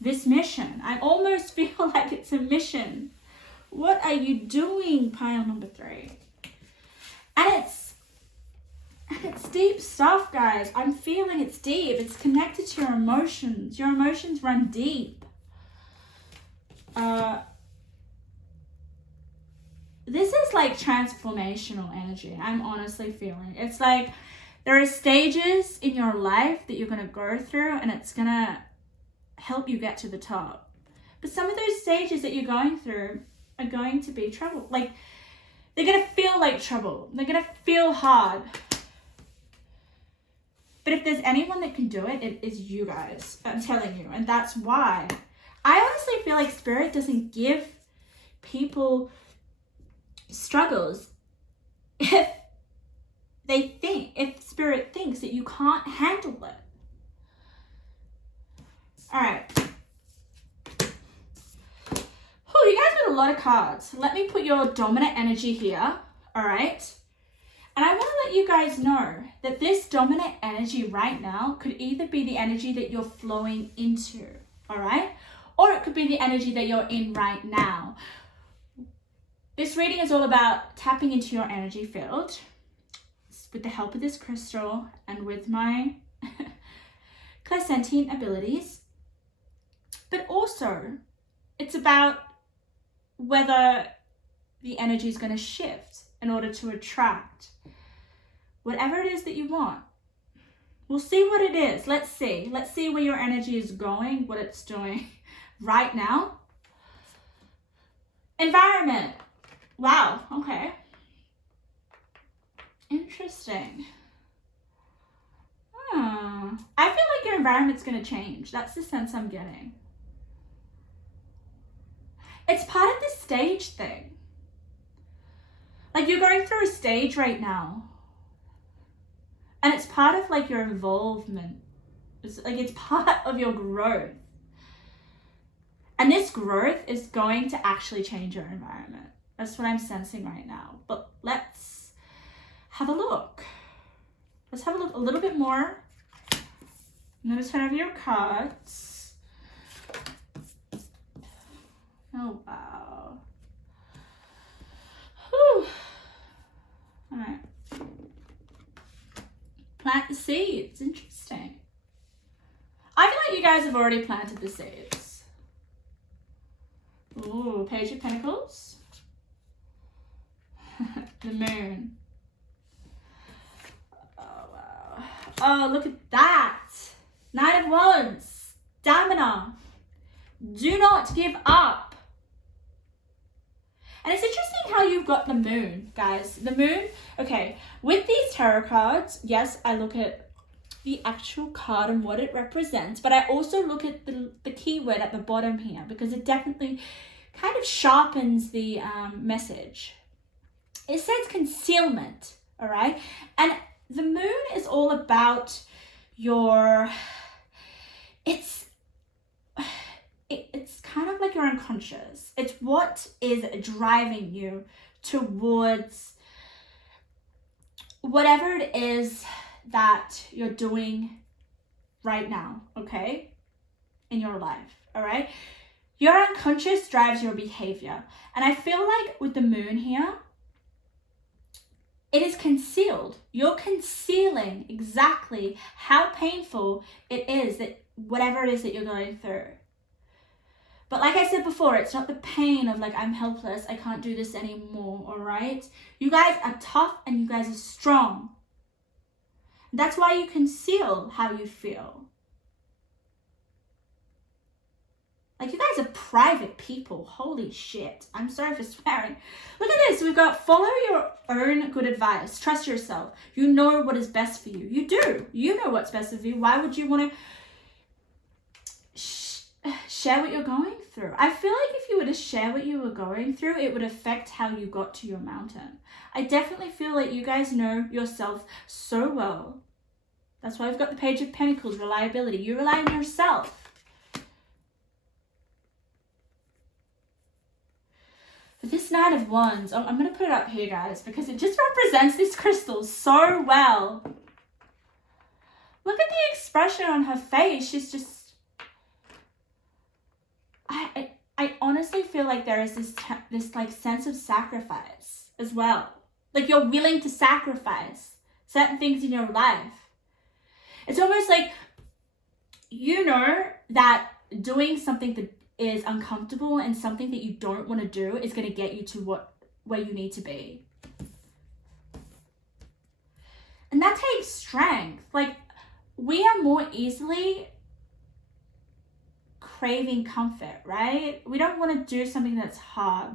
this mission. I almost feel like it's a mission. What are you doing, pile number 3? And it's deep stuff, guys. I'm feeling it's deep. It's connected to your emotions. Your emotions run deep. This is like transformational energy. I'm honestly feeling. It's like there are stages in your life that you're going to go through and it's going to help you get to the top. But some of those stages that you're going through are going to be trouble. Like, they're going to feel like trouble. They're going to feel hard. But if there's anyone that can do it, it is you guys. I'm telling you. And that's why I honestly feel like Spirit doesn't give people struggles if Spirit thinks that you can't handle it. All right. Oh, you guys got a lot of cards. Let me put your dominant energy here. All right. And I want to let you guys know that this dominant energy right now could either be the energy that you're flowing into. All right. Or it could be the energy that you're in right now. This reading is all about tapping into your energy field with the help of this crystal and with my clairsentient abilities. But also, it's about whether the energy is going to shift in order to attract whatever it is that you want. We'll see what it is. Let's see. Let's see where your energy is going, what it's doing right now. Environment. Wow, okay. Interesting. I feel like your environment's going to change. That's the sense I'm getting. It's part of this stage thing. Like, you're going through a stage right now. And it's part of like your involvement. It's part of your growth. And this growth is going to actually change your environment. That's what I'm sensing right now. But let's have a look. Let's have a look a little bit more. I'm going to turn over your cards. Oh, wow. Whew. All right. Plant the seeds. Interesting. I feel like you guys have already planted the seeds. Ooh, Page of Pentacles. The moon. Oh, wow. Oh, look at that. Knight of Wands. Stamina. Do not give up. And it's interesting how you've got the moon, guys. The moon, okay, with these tarot cards, yes, I look at the actual card and what it represents, but I also look at the keyword at the bottom here because it definitely kind of sharpens the message. It says concealment, all right? And the moon is all about your, it's kind of like your unconscious. It's what is driving you towards whatever it is that you're doing right now, okay? In your life, all right? Your unconscious drives your behavior. And I feel like with the moon here, it is concealed. You're concealing exactly how painful it is, that whatever it is that you're going through. But like I said before, it's not the pain of like, I'm helpless, I can't do this anymore, all right? You guys are tough and you guys are strong. That's why you conceal how you feel. Like, you guys are private people. Holy shit. I'm sorry for swearing. Look at this. We've got follow your own good advice. Trust yourself. You know what is best for you. You do. You know what's best for you. Why would you want to share what you're going through? I feel like if you were to share what you were going through, it would affect how you got to your mountain. I definitely feel like you guys know yourself so well. That's why we've got the Page of Pentacles, reliability. You rely on yourself. For this Knight of Wands, I'm going to put it up here, guys, because it just represents this crystal so well. Look at the expression on her face. She's just... I honestly feel like there is this like sense of sacrifice as well. Like, you're willing to sacrifice certain things in your life. It's almost like, you know that doing something that is uncomfortable and something that you don't want to do is going to get you to where you need to be. And that takes strength. Like, we are more easily craving comfort, right? We don't want to do something that's hard.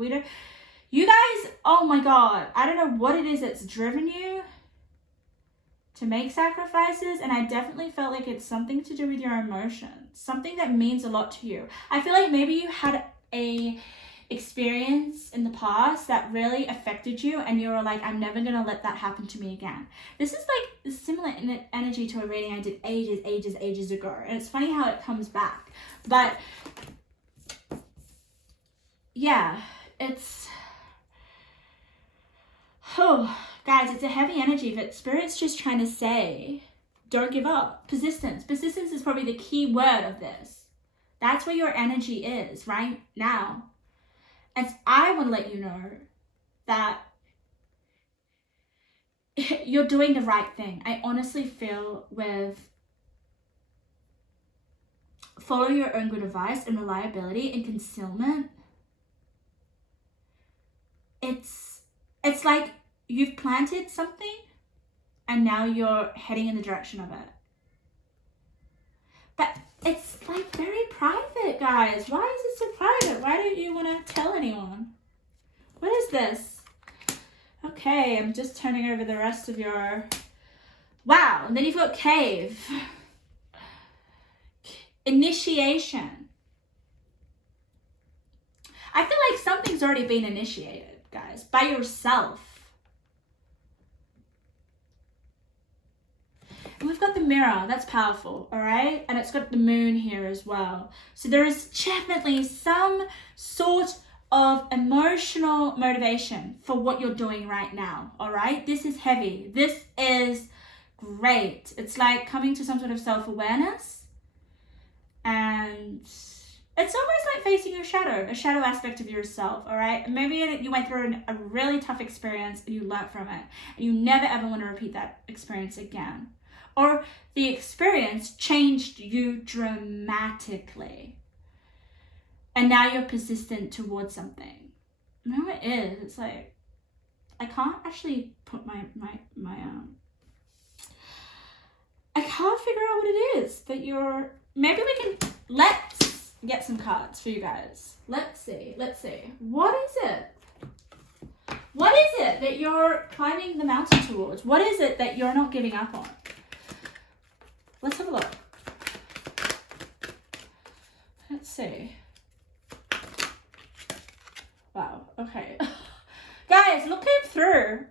You guys, oh my God, I don't know what it is that's driven you to make sacrifices, and I definitely felt like it's something to do with your emotions, something that means a lot to you. I feel like maybe you had a experience in the past that really affected you, and you were like, I'm never gonna let that happen to me again. This is like similar energy to a reading I did ages ago, and it's funny how it comes back. But yeah, it's... oh, guys, it's a heavy energy, but Spirit's just trying to say, don't give up. Persistence. Persistence is probably the key word of this. That's where your energy is right now. And I want to let you know that you're doing the right thing. I honestly feel with follow your own good advice and reliability and concealment, it's like you've planted something and now you're heading in the direction of it. But it's like very private, guys. Why is it so private? Why don't you want to tell anyone? What is this? Okay, I'm just turning over the rest of your... wow, and then you've got cave. Initiation. I feel like something's already been initiated, guys, by yourself. And we've got the mirror. That's powerful, all right? And it's got the moon here as well. So there is definitely some sort of emotional motivation for what you're doing right now, all right? This is heavy. This is great. It's like coming to some sort of self-awareness. And it's almost like facing your shadow, a shadow aspect of yourself, all right? Maybe you went through a really tough experience and you learned from it, and you never ever want to repeat that experience again. Or the experience changed you dramatically, and now you're persistent towards something. You know what it is? It's like, I can't actually put I can't figure out what it is that you're... Maybe we can... Let's get some cards for you guys. Let's see. What is it? What is it that you're climbing the mountain towards? What is it that you're not giving up on? Let's have a look. Let's see. Wow, okay. Guys, looking through,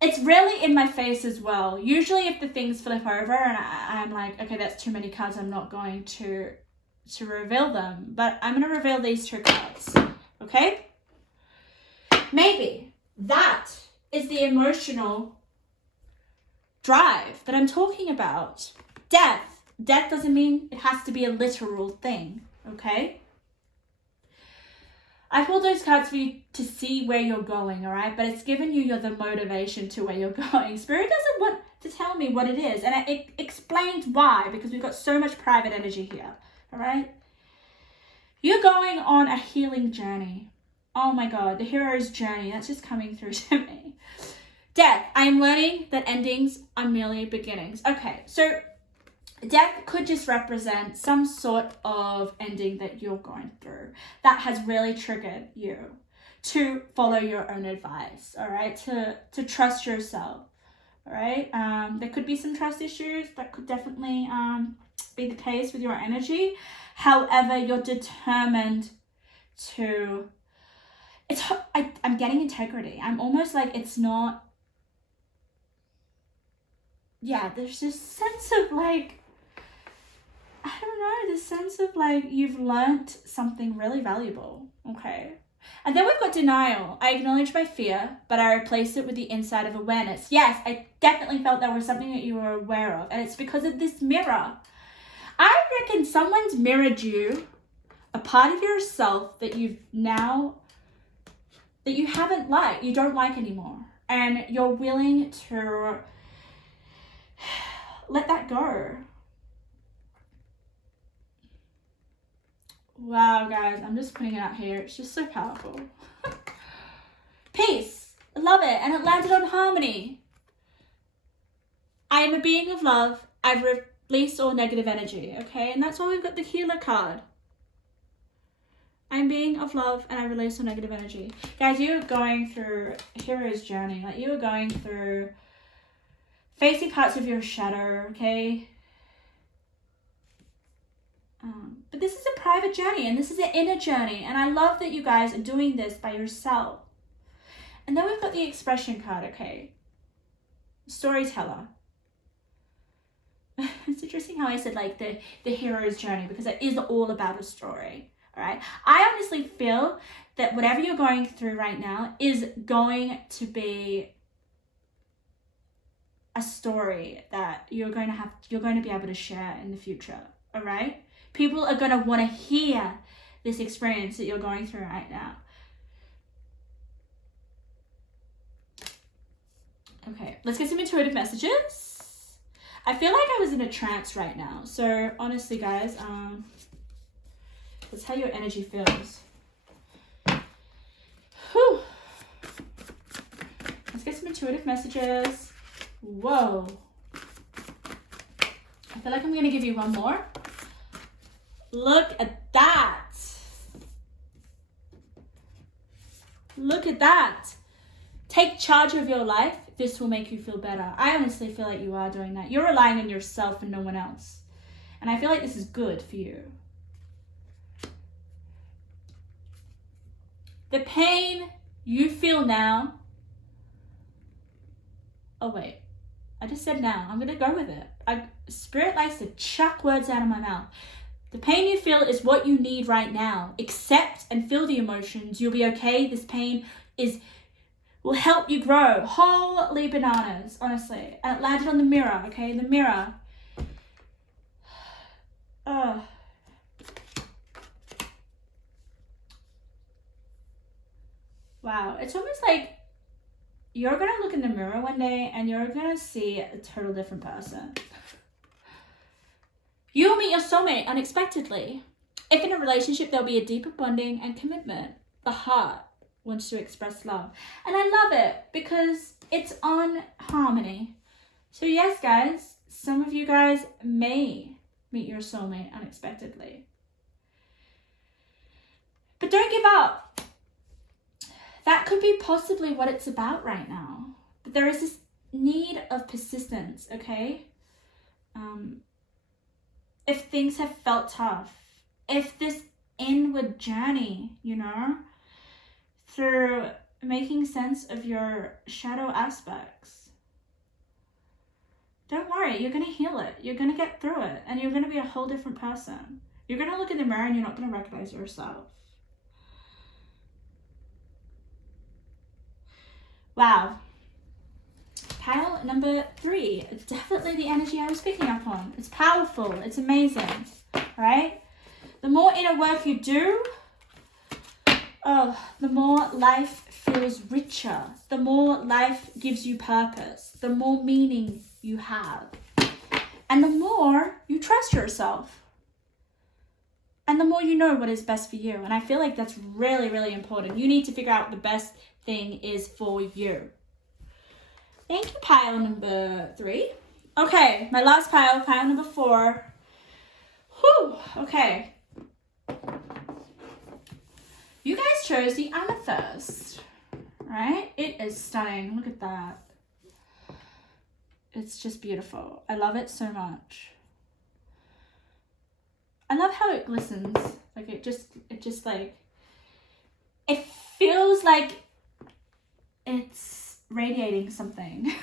it's really in my face as well. Usually if the things flip over and I'm like, okay, that's too many cards, I'm not going to reveal them. But I'm going to reveal these 2 cards, okay? Maybe that is the emotional drive that I'm talking about. Death. Death doesn't mean it has to be a literal thing, okay? I pulled those cards for you to see where you're going, all right? But it's given you the motivation to where you're going. Spirit doesn't want to tell me what it is. And it explains why, because we've got so much private energy here, all right? You're going on a healing journey. Oh my God, the hero's journey. That's just coming through to me. Death. I am learning that endings are merely beginnings. Okay, so death could just represent some sort of ending that you're going through that has really triggered you to follow your own advice, all right? To trust yourself, all right? There could be some trust issues. That could definitely be the case with your energy. However, you're determined to... I'm getting integrity. I'm almost like it's not... Yeah, there's this sense of like... I don't know, this sense of like you've learnt something really valuable, okay? And then we've got denial. I acknowledge my fear, but I replace it with the insight of awareness. Yes, I definitely felt there was something that you were aware of, and it's because of this mirror. I reckon someone's mirrored you, a part of yourself that you haven't liked, you don't like anymore, and you're willing to let that go. Wow, guys, I'm just putting it out here. It's just so powerful. Peace. I love it. And it landed on harmony. I am a being of love. I've released all negative energy, okay? And that's why we've got the healer card. I'm being of love and I release all negative energy. Guys, you're going through a hero's journey. Like, you are going through facing parts of your shadow, okay? But this is a private journey and this is an inner journey. And I love that you guys are doing this by yourself. And then we've got the expression card, okay? Storyteller. It's interesting how I said like the hero's journey, because it is all about a story, all right? I honestly feel that whatever you're going through right now is going to be a story that you're going to be able to share in the future, all right? People are going to want to hear this experience that you're going through right now. Okay, let's get some intuitive messages. I feel like I was in a trance right now. So honestly, guys, that's how your energy feels. Whew. Let's get some intuitive messages. Whoa. I feel like I'm going to give you one more. Look at that. Look at that. Take charge of your life. This will make you feel better. I honestly feel like you are doing that. You're relying on yourself and no one else. And I feel like this is good for you. The pain you feel now. Oh, wait. I just said now. I'm going to go with it. Spirit likes to chuck words out of my mouth. The pain you feel is what you need right now. Accept and feel the emotions. You'll be okay. This pain will help you grow. Holy bananas, honestly. And it landed on the mirror, okay? The mirror. Ugh. Wow, it's almost like you're going to look in the mirror one day and you're going to see a total different person. You'll meet your soulmate unexpectedly. If in a relationship, there'll be a deeper bonding and commitment. The heart wants to express love. And I love it because it's on harmony. So yes, guys, some of you guys may meet your soulmate unexpectedly. But don't give up. That could be possibly what it's about right now. But there is this need of persistence, okay? If things have felt tough, if this inward journey, you know, through making sense of your shadow aspects. Don't worry, you're going to heal it. You're going to get through it, and you're going to be a whole different person. You're going to look in the mirror and you're not going to recognize yourself. Wow. Pile number 3. It's definitely the energy I was picking up on. It's powerful. It's amazing. Right? The more inner work you do, the more life feels richer. The more life gives you purpose. The more meaning you have. And the more you trust yourself. And the more you know what is best for you. And I feel like that's really, really important. You need to figure out what the best thing is for you. Thank you, pile number 3. Okay, my last pile number 4. Whew, okay. You guys chose the amethyst, right? It is stunning. Look at that. It's just beautiful. I love it so much. I love how it glistens. Like it just like, it feels like it's radiating something.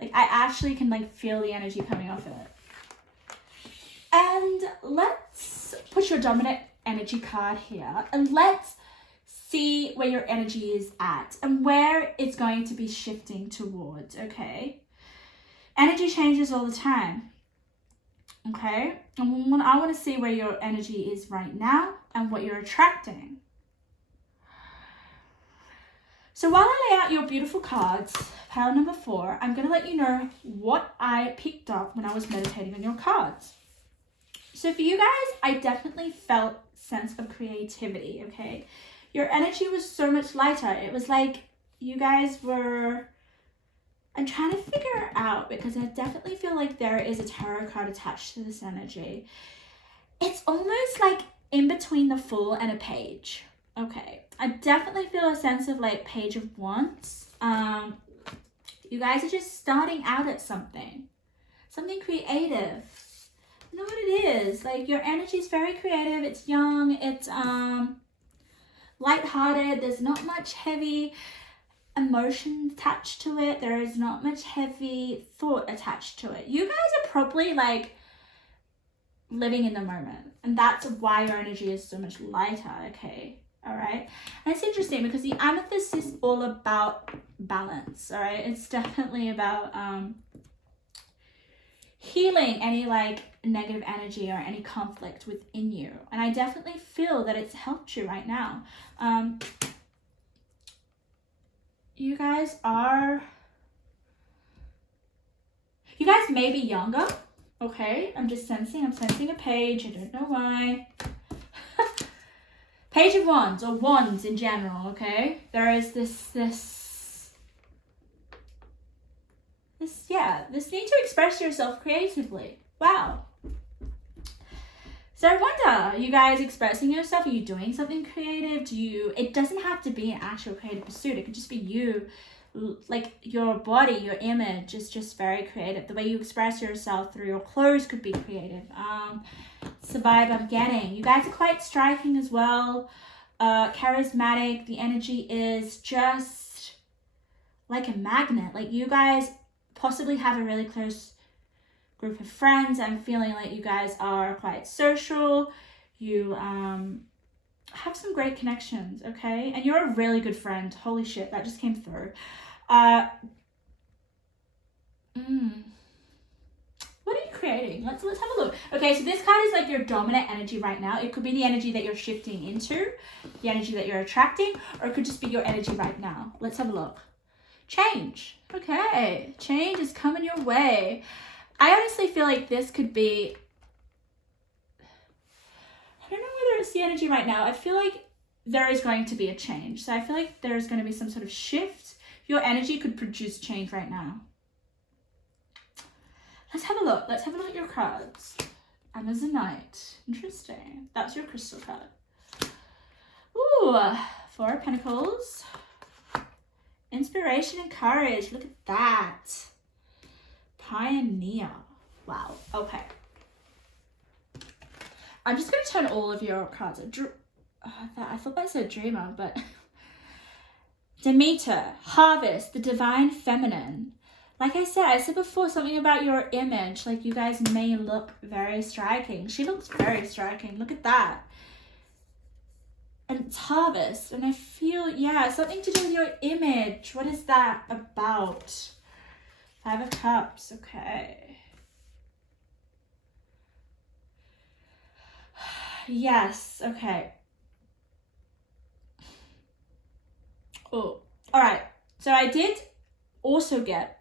Like I actually can like feel the energy coming off it. And let's put your dominant energy card here and let's see where your energy is at and where it's going to be shifting towards, okay? Energy changes all the time, okay? And I want to see where your energy is right now and what you're attracting. So while I lay out your beautiful cards, pile number 4, I'm going to let you know what I picked up when I was meditating on your cards. So for you guys, I definitely felt sense of creativity, okay? Your energy was so much lighter. It was like you guys were... I'm trying to figure it out because I definitely feel like there is a tarot card attached to this energy. It's almost like in between the Fool and a Page. Okay, I definitely feel a sense of like Page of Wands. You guys are just starting out at something creative. You know what it is? Like your energy is very creative. It's young. It's lighthearted. There's not much heavy emotion attached to it. There is not much heavy thought attached to it. You guys are probably like living in the moment, and that's why your energy is so much lighter. Okay, all right. And it's interesting because the amethyst is all about balance. All right, it's definitely about healing any like negative energy or any conflict within you, and I definitely feel that it's helped you right now. You guys may be younger, okay? I'm sensing a Page. I don't know why. Page of Wands, or wands in general, okay? There is this need to express yourself creatively. Wow. So I wonder, you guys expressing yourself? Are you doing something creative? It doesn't have to be an actual creative pursuit. It could just be you, like your body, your image is just very creative. The way you express yourself through your clothes could be creative. It's the vibe I'm getting. You guys are quite striking as well. Charismatic. The energy is just like a magnet. Like you guys possibly have a really close group of friends. I'm feeling like you guys are quite social. You have some great connections, okay? And you're a really good friend. Holy shit, that just came through. What are you creating? Let's have a look. Okay, so this card is like your dominant energy right now. It could be the energy that you're shifting into, the energy that you're attracting, or it could just be your energy right now. Let's have a look. Change. Okay, change is coming your way. I honestly feel like this could be, I don't know whether it's the energy right now. I feel like there is going to be a change. So I feel like there's going to be some sort of shift. Your energy could produce change right now. Let's have a look. Let's have a look at your cards. Amazonite. Interesting. That's your crystal card. Ooh, 4 of Pentacles. Inspiration and courage. Look at that. Pioneer. Wow. Okay. I'm just going to turn all of your cards. I thought that said dreamer, but Demeter, harvest, the divine feminine. Like I said before, something about your image. Like, you guys may look very striking. She looks very striking. Look at that. And it's harvest. And I feel, yeah, something to do with your image. What is that about? 5 of Cups. Okay. Yes. Okay. Oh, all right. So I did also get,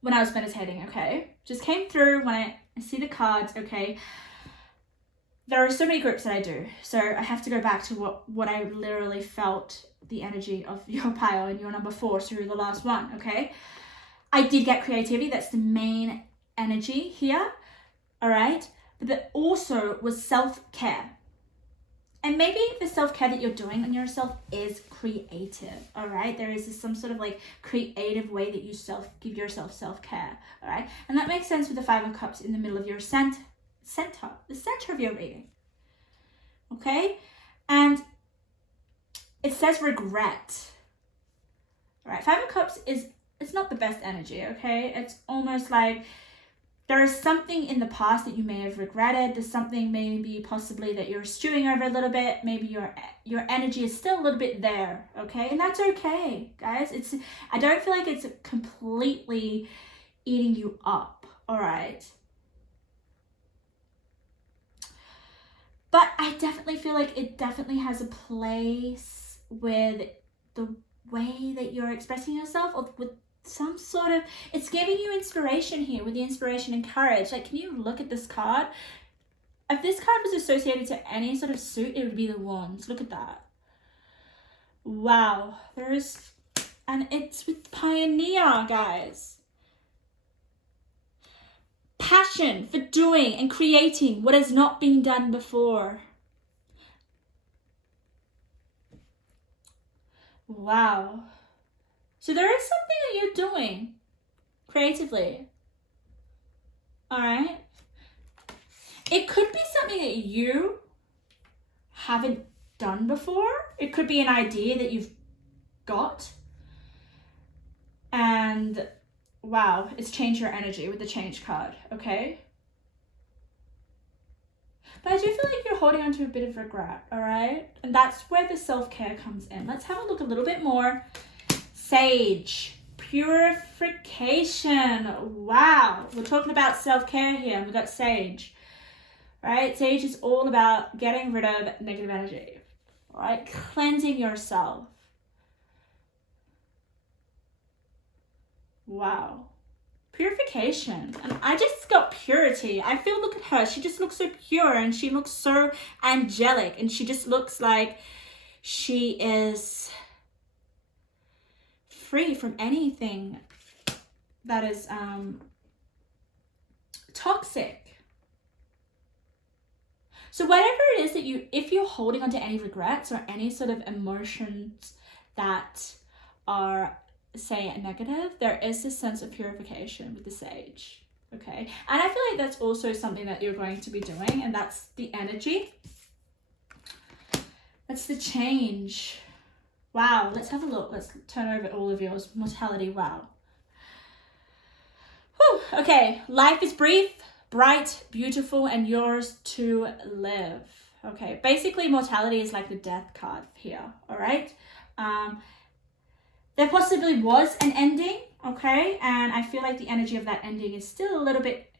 when I was meditating, okay, just came through when I see the cards, okay. There are so many groups that I do, so I have to go back to what I literally felt the energy of your pile and your number 4 through the last one, okay. I did get creativity. That's the main energy here, all right. But that also was self-care. And maybe the self-care that you're doing on yourself is creative, all right? There is some sort of like creative way that you give yourself self-care, all right? And that makes sense with the 5 of Cups in the middle of your the center of your reading, okay? And it says regret, all right? 5 of Cups it's not the best energy, okay? It's almost like there is something in the past that you may have regretted. There's something maybe possibly that you're stewing over a little bit. Maybe your energy is still a little bit there, okay? And that's okay, guys. I don't feel like it's completely eating you up, all right? But I definitely feel like it definitely has a place with the way that you're expressing yourself, or with some sort of, it's giving you inspiration here with the inspiration and courage. Like, can you look at this card? If this card was associated to any sort of suit, it would be the Wands. Look at that. Wow. And it's with pioneer, guys. Passion for doing and creating what has not been done before. Wow. So there is something that you're doing creatively, all right? It could be something that you haven't done before. It could be an idea that you've got. And wow, it's changed your energy with the change card, okay? But I do feel like you're holding on to a bit of regret, all right? And that's where the self-care comes in. Let's have a look a little bit more. Sage, purification. Wow, we're talking about self-care here. We've got Sage, right? Sage is all about getting rid of negative energy, right? Cleansing yourself. Wow, purification. And I just got purity. I feel, look at her. She just looks so pure and she looks so angelic and she just looks like she is free from anything that is toxic. So whatever it is that if you're holding onto any regrets or any sort of emotions that are, say, negative, there is this sense of purification with the Sage, okay? And I feel like that's also something that you're going to be doing, and that's the energy. That's the change. Wow, let's have a look. Let's turn over all of yours. Mortality, wow. Whew, okay, life is brief, bright, beautiful, and yours to live. Okay, basically mortality is like the death card here, all right? There possibly was an ending, okay? And I feel like the energy of that ending is still a little bit,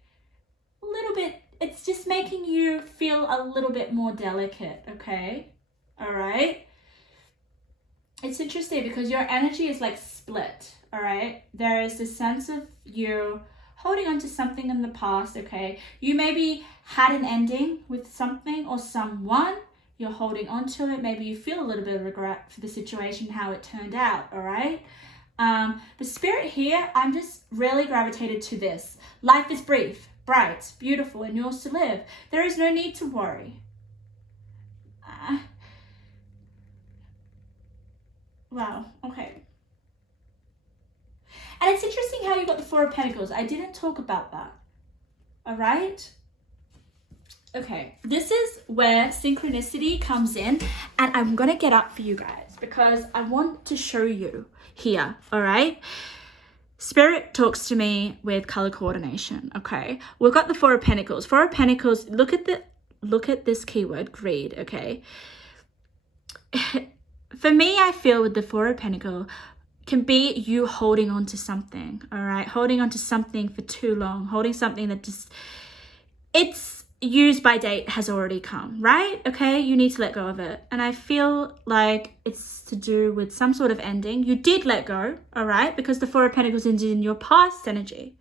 it's just making you feel a little bit more delicate, okay? All right? It's interesting because your energy is like split, all right? There is this sense of you holding on to something in the past, okay? You maybe had an ending with something or someone. You're holding on to it. Maybe you feel a little bit of regret for the situation, how it turned out, all right? But Spirit here, I'm just really gravitated to this. Life is brief, bright, beautiful, and yours to live. There is no need to worry. Wow, okay. And it's interesting how you got the 4 of Pentacles. I didn't talk about that, all right? Okay, this is where synchronicity comes in, and I'm gonna get up for you guys because I want to show you here, all right? Spirit talks to me with color coordination, okay? We've got the Four of Pentacles. Four of Pentacles, look at this keyword, greed, okay? For me, I feel with the Four of Pentacles can be you holding on to something, all right? Holding on to something for too long, holding something that just, it's used by date has already come, right? Okay, you need to let go of it. And I feel like it's to do with some sort of ending. You did let go, all right? Because the Four of Pentacles is in your past energy.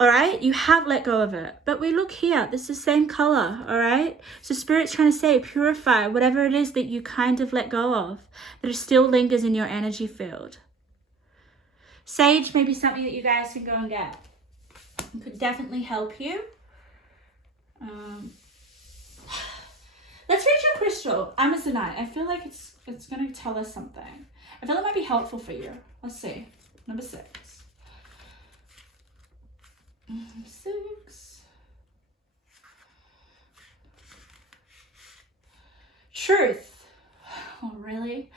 All right, you have let go of it. But we look here, this is the same color, all right? So Spirit's trying to say, purify whatever it is that you kind of let go of, that it still lingers in your energy field. Sage may be something that you guys can go and get. It could definitely help you. Let's reach your crystal, Amazonite. I feel like it's going to tell us something. I feel it might be helpful for you. Let's see. Number 6. 6. Truth. Oh, really?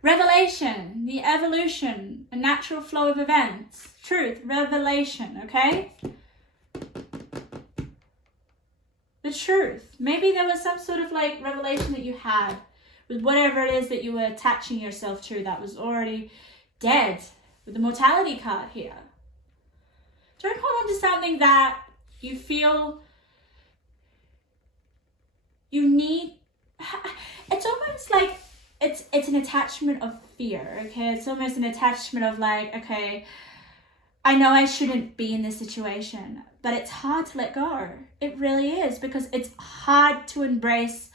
Revelation, the evolution, a natural flow of events. Truth, revelation, okay? The truth. Maybe there was some sort of like revelation that you had with whatever it is that you were attaching yourself to that was already dead, with the mortality card here. Don't hold on to something that you feel you need. It's almost like it's an attachment of fear, okay? It's almost an attachment of like, okay, I know I shouldn't be in this situation, but it's hard to let go. It really is, because it's hard to embrace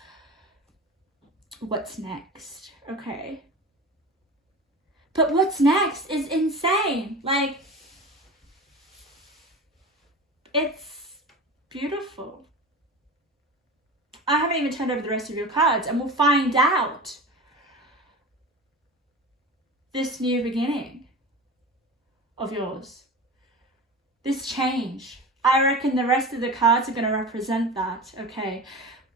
what's next, okay? But what's next is insane. Like, it's beautiful. I haven't even turned over the rest of your cards, and we'll find out this new beginning of yours. This change. I reckon the rest of the cards are going to represent that, okay?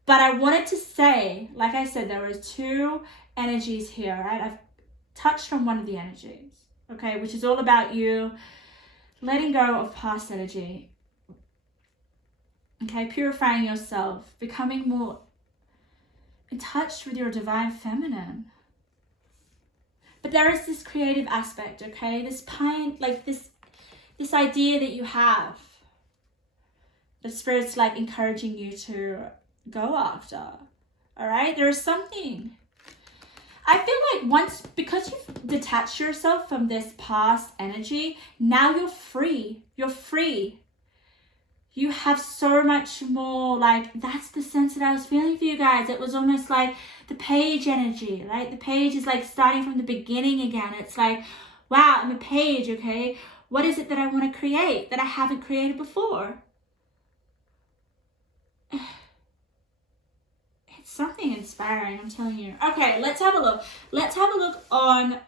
But I wanted to say, like I said, there were 2 energies here, right? I've touched on one of the energies, okay? Which is all about you letting go of past energy. Okay, purifying yourself, becoming more in touch with your divine feminine. But there is this creative aspect, okay? This this idea that you have, the Spirit's like encouraging you to go after. All right, there is something. I feel like because you've detached yourself from this past energy, now you're free. You're free. You have so much more, like, that's the sense that I was feeling for you guys. It was almost like the page energy, right? The page is like starting from the beginning again. It's like, wow, I'm a page, okay? What is it that I want to create that I haven't created before? It's something inspiring, I'm telling you. Okay, let's have a look. Let's have a look on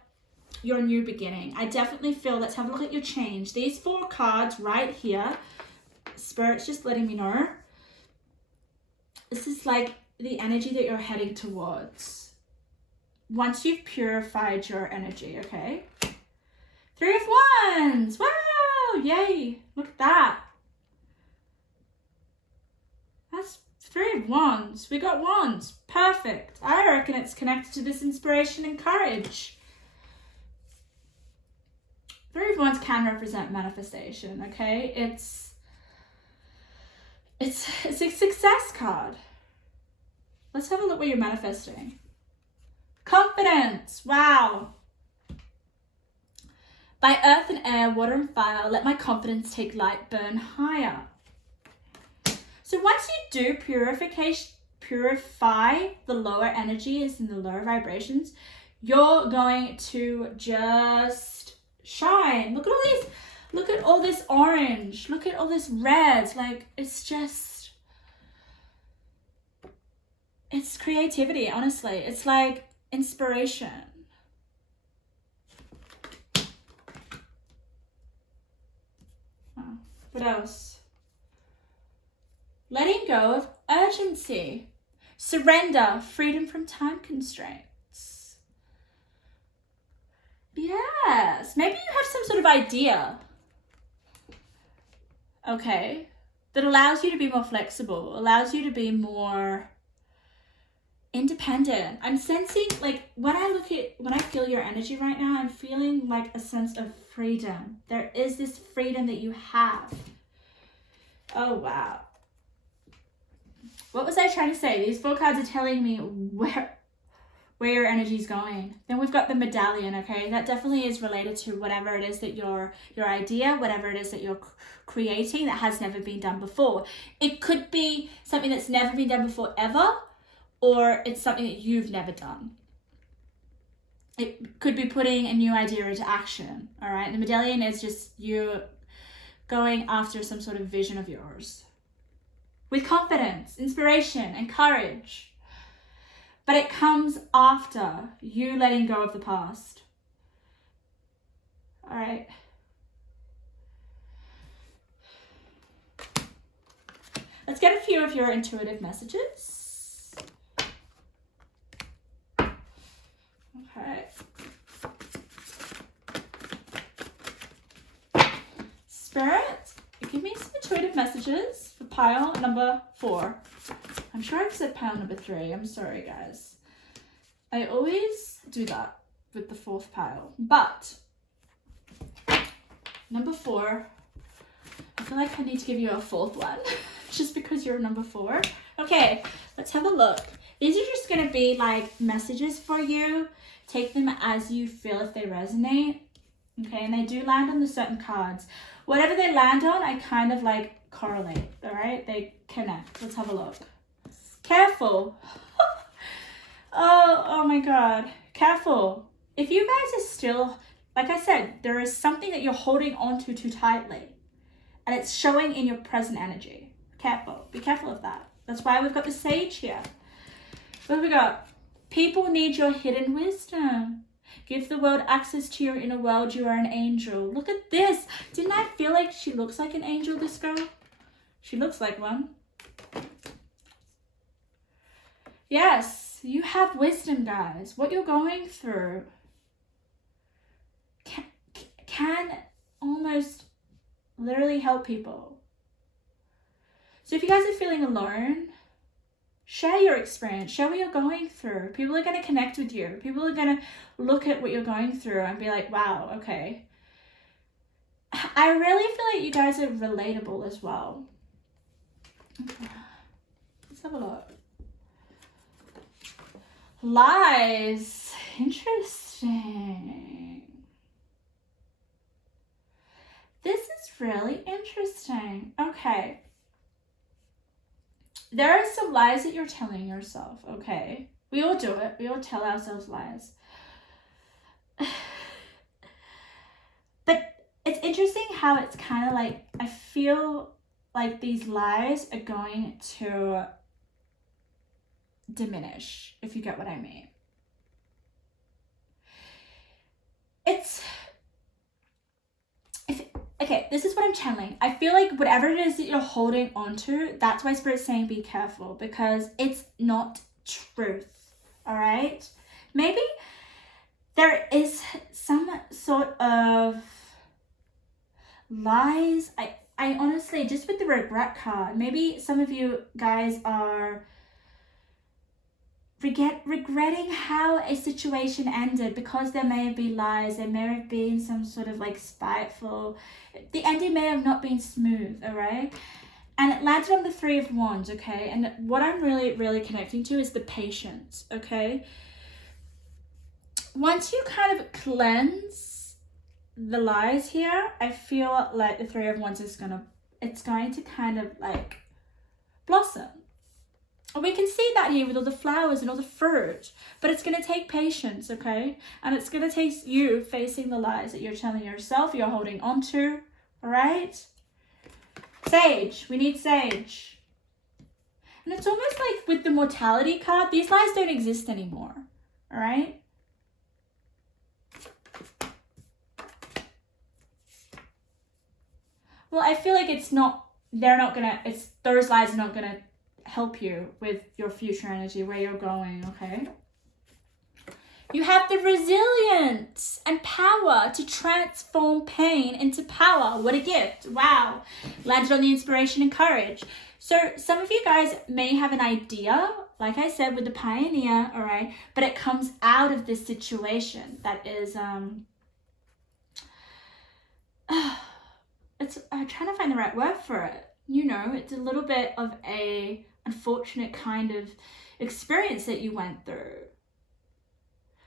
your new beginning. I definitely feel, let's have a look at your change. These 4 cards right here, Spirit's just letting me know. This is like the energy that you're heading towards. Once you've purified your energy, okay? 3 of Wands. Wow, yay. Look at that. That's 3 of Wands. We got Wands. Perfect. I reckon it's connected to this inspiration and courage. 3 of Wands can represent manifestation, okay? It's a success card. Let's have a look what you're manifesting. Confidence. Wow. By earth and air, water and fire, let my confidence take light, burn higher. So once you do purify the lower energies and the lower vibrations, you're going to just shine. Look at all these. Look at all this orange. Look at all this red. Like, it's just, it's creativity, honestly. It's like inspiration. Oh, what else? letting go of urgency, surrender, freedom from time constraints. Yes, maybe you have some sort of idea, okay, that allows you to be more flexible, allows you to be more independent. I'm sensing, like, when I feel your energy right now, I'm feeling like a sense of freedom. There is this freedom that you have. Oh, wow. What was I trying to say? These 4 cards are telling me where your energy is going. Then we've got the medallion, okay? That definitely is related to whatever it is that your idea, whatever it is that you're creating that has never been done before. It could be something that's never been done before ever, or it's something that you've never done. It could be putting a new idea into action, all right? The medallion is just you going after some sort of vision of yours with confidence, inspiration, and courage. But it comes after you letting go of the past. All right. Let's get a few of your intuitive messages. Okay. Spirit, give me some intuitive messages for pile number 4. I'm sure I've said pile number 3. I'm sorry, guys. I always do that with the 4th pile. But number 4, I feel like I need to give you a 4th one just because you're number 4. Okay, let's have a look. These are just going to be like messages for you. Take them as you feel if they resonate. Okay, and they do land on the certain cards. Whatever they land on, I kind of like correlate, all right? They connect. Let's have a look. Careful. Oh my God. Careful. If you guys are still, like I said, there is something that you're holding on to too tightly, and it's showing in your present energy. Careful. Be careful of that. That's why we've got the sage here. What have we got? People need your hidden wisdom. Give the world access to your inner world. You are an angel. Look at this. Didn't I feel like she looks like an angel, this girl? She looks like one. Yes, you have wisdom, guys. What you're going through can almost literally help people. So if you guys are feeling alone, share your experience. Share what you're going through. People are going to connect with you. People are going to look at what you're going through and be like, wow, okay. I really feel like you guys are relatable as well. Okay. Let's have a look. Lies. Interesting. This is really interesting. Okay. There are some lies that you're telling yourself, okay? We all do it. We all tell ourselves lies. But it's interesting how it's kind of like, I feel like these lies are going to diminish, if you get what I mean. Okay, this is what I'm channeling. I feel like whatever it is that you're holding on to, that's why Spirit's saying be careful, because it's not truth, all right? Maybe there is some sort of lies. I honestly, just with the regret card, maybe some of you guys are regretting how a situation ended because there may have been lies, there may have been some sort of like spiteful, the ending may have not been smooth, all right? And it landed on the 3 of Wands, okay? And what I'm really connecting to is the patience, okay? Once you kind of cleanse the lies here, I feel like the 3 of Wands is it's going to kind of like blossom. We can see that here with all the flowers and all the fruit, but it's going to take patience, okay? And it's going to take you facing the lies that you're telling yourself, you're holding on to, all right? Sage, we need sage. And it's almost like with the mortality card, these lies don't exist anymore, all right? Well, I feel like it's not those lies are not gonna help you with your future energy, where you're going, okay? You have the resilience and power to transform pain into power. What a gift. Wow. Landed on the inspiration and courage. So some of you guys may have an idea, like I said, with the pioneer, all right, but it comes out of this situation that is, I'm trying to find the right word for it. You know, it's a little bit of a unfortunate kind of experience that you went through.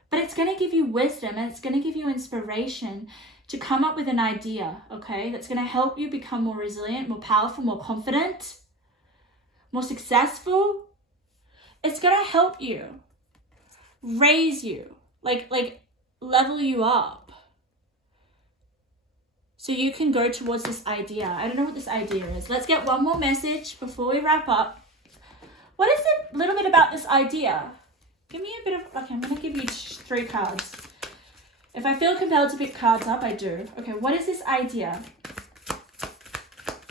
But it's going to give you wisdom, and it's going to give you inspiration to come up with an idea, okay, that's going to help you become more resilient, more powerful, more confident, more successful. It's going to help you, raise you, like level you up, so you can go towards this idea. I don't know what this idea is. Let's get one more message before we wrap up. What is it, a little bit about this idea? Give me a bit of, okay, I'm going to give you 3 cards. If I feel compelled to pick cards up, I do. Okay, what is this idea?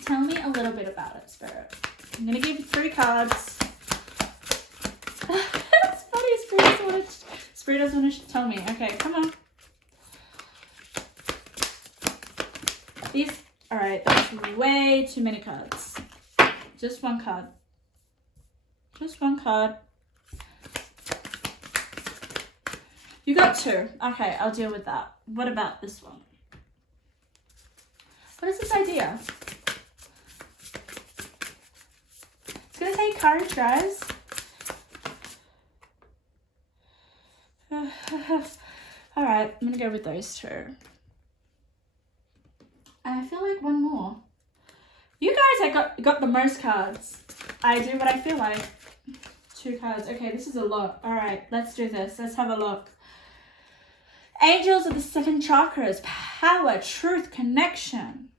Tell me a little bit about it, Spirit. I'm going to give you 3 cards. It's funny, Spirit doesn't want to tell me. Okay, come on. Alright, that's way too many cards. Just one card. Just one card. You got 2. Okay, I'll deal with that. What about this one? What is this idea? It's going to take courage, guys. Alright, I'm going to go with those 2. And I feel like one more. You guys got the most cards. I do what I feel like. 2 cards. Okay, this is a lot. Alright, let's do this. Let's have a look. Angels of the 7 chakras. Power, truth, connection.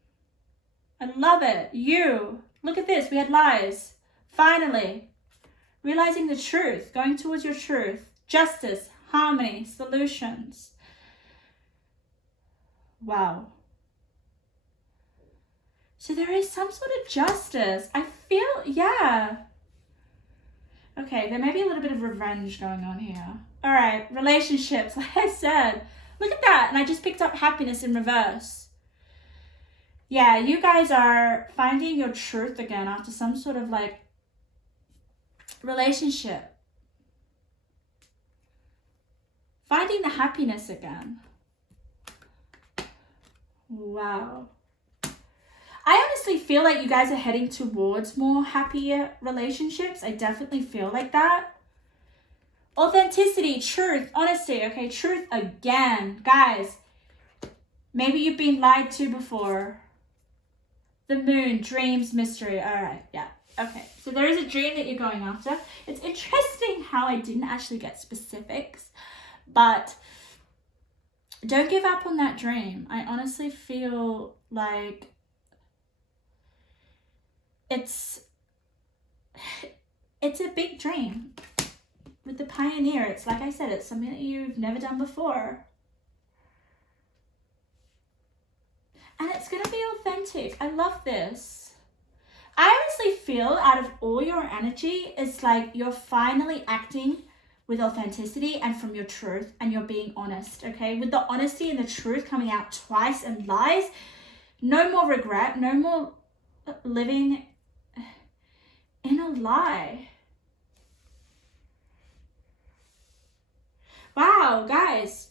I love it. You. Look at this. We had lies. Finally. Realizing the truth. Going towards your truth. Justice, harmony, solutions. Wow. So there is some sort of justice. I feel, yeah. Okay, there may be a little bit of revenge going on here. All right, relationships, like I said. Look at that, and I just picked up happiness in reverse. Yeah, you guys are finding your truth again after some sort of like relationship. Finding the happiness again. Wow. I honestly feel like you guys are heading towards more happier relationships. I definitely feel like that. Authenticity, truth, honesty. Okay, truth again. Guys, maybe you've been lied to before. The moon, dreams, mystery. All right, yeah. Okay, so there is a dream that you're going after. It's interesting how I didn't actually get specifics, but don't give up on that dream. I honestly feel like it's a big dream. With the pioneer, it's like I said, it's something that you've never done before. And it's going to be authentic. I love this. I honestly feel out of all your energy, it's like you're finally acting with authenticity and from your truth, and you're being honest, okay? With the honesty and the truth coming out twice and lies, no more regret, no more living in a lie. Wow, guys.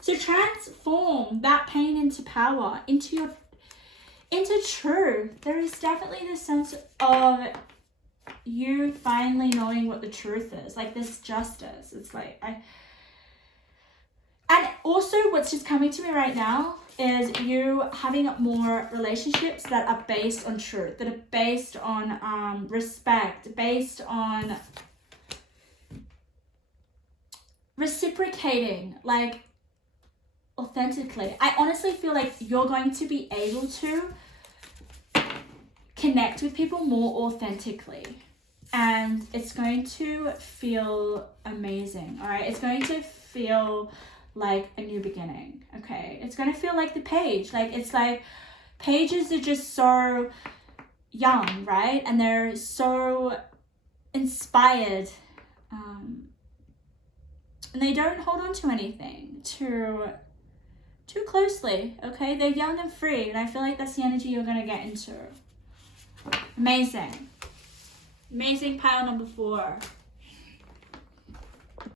So transform that pain into power, into truth. There is definitely this sense of you finally knowing what the truth is, like this justice. It's like and also what's just coming to me right now is you having more relationships that are based on truth, that are based on respect, based on reciprocating, like authentically. I honestly feel like you're going to be able to connect with people more authentically, and it's going to feel amazing. All right, it's going to feel like a new beginning. Okay, it's going to feel like the page, like it's like Pages are just so young, right? And they're so inspired. And they don't hold on to anything too closely, okay? They're young and free, and I feel like that's the energy you're going to get into. Amazing. Amazing pile number 4.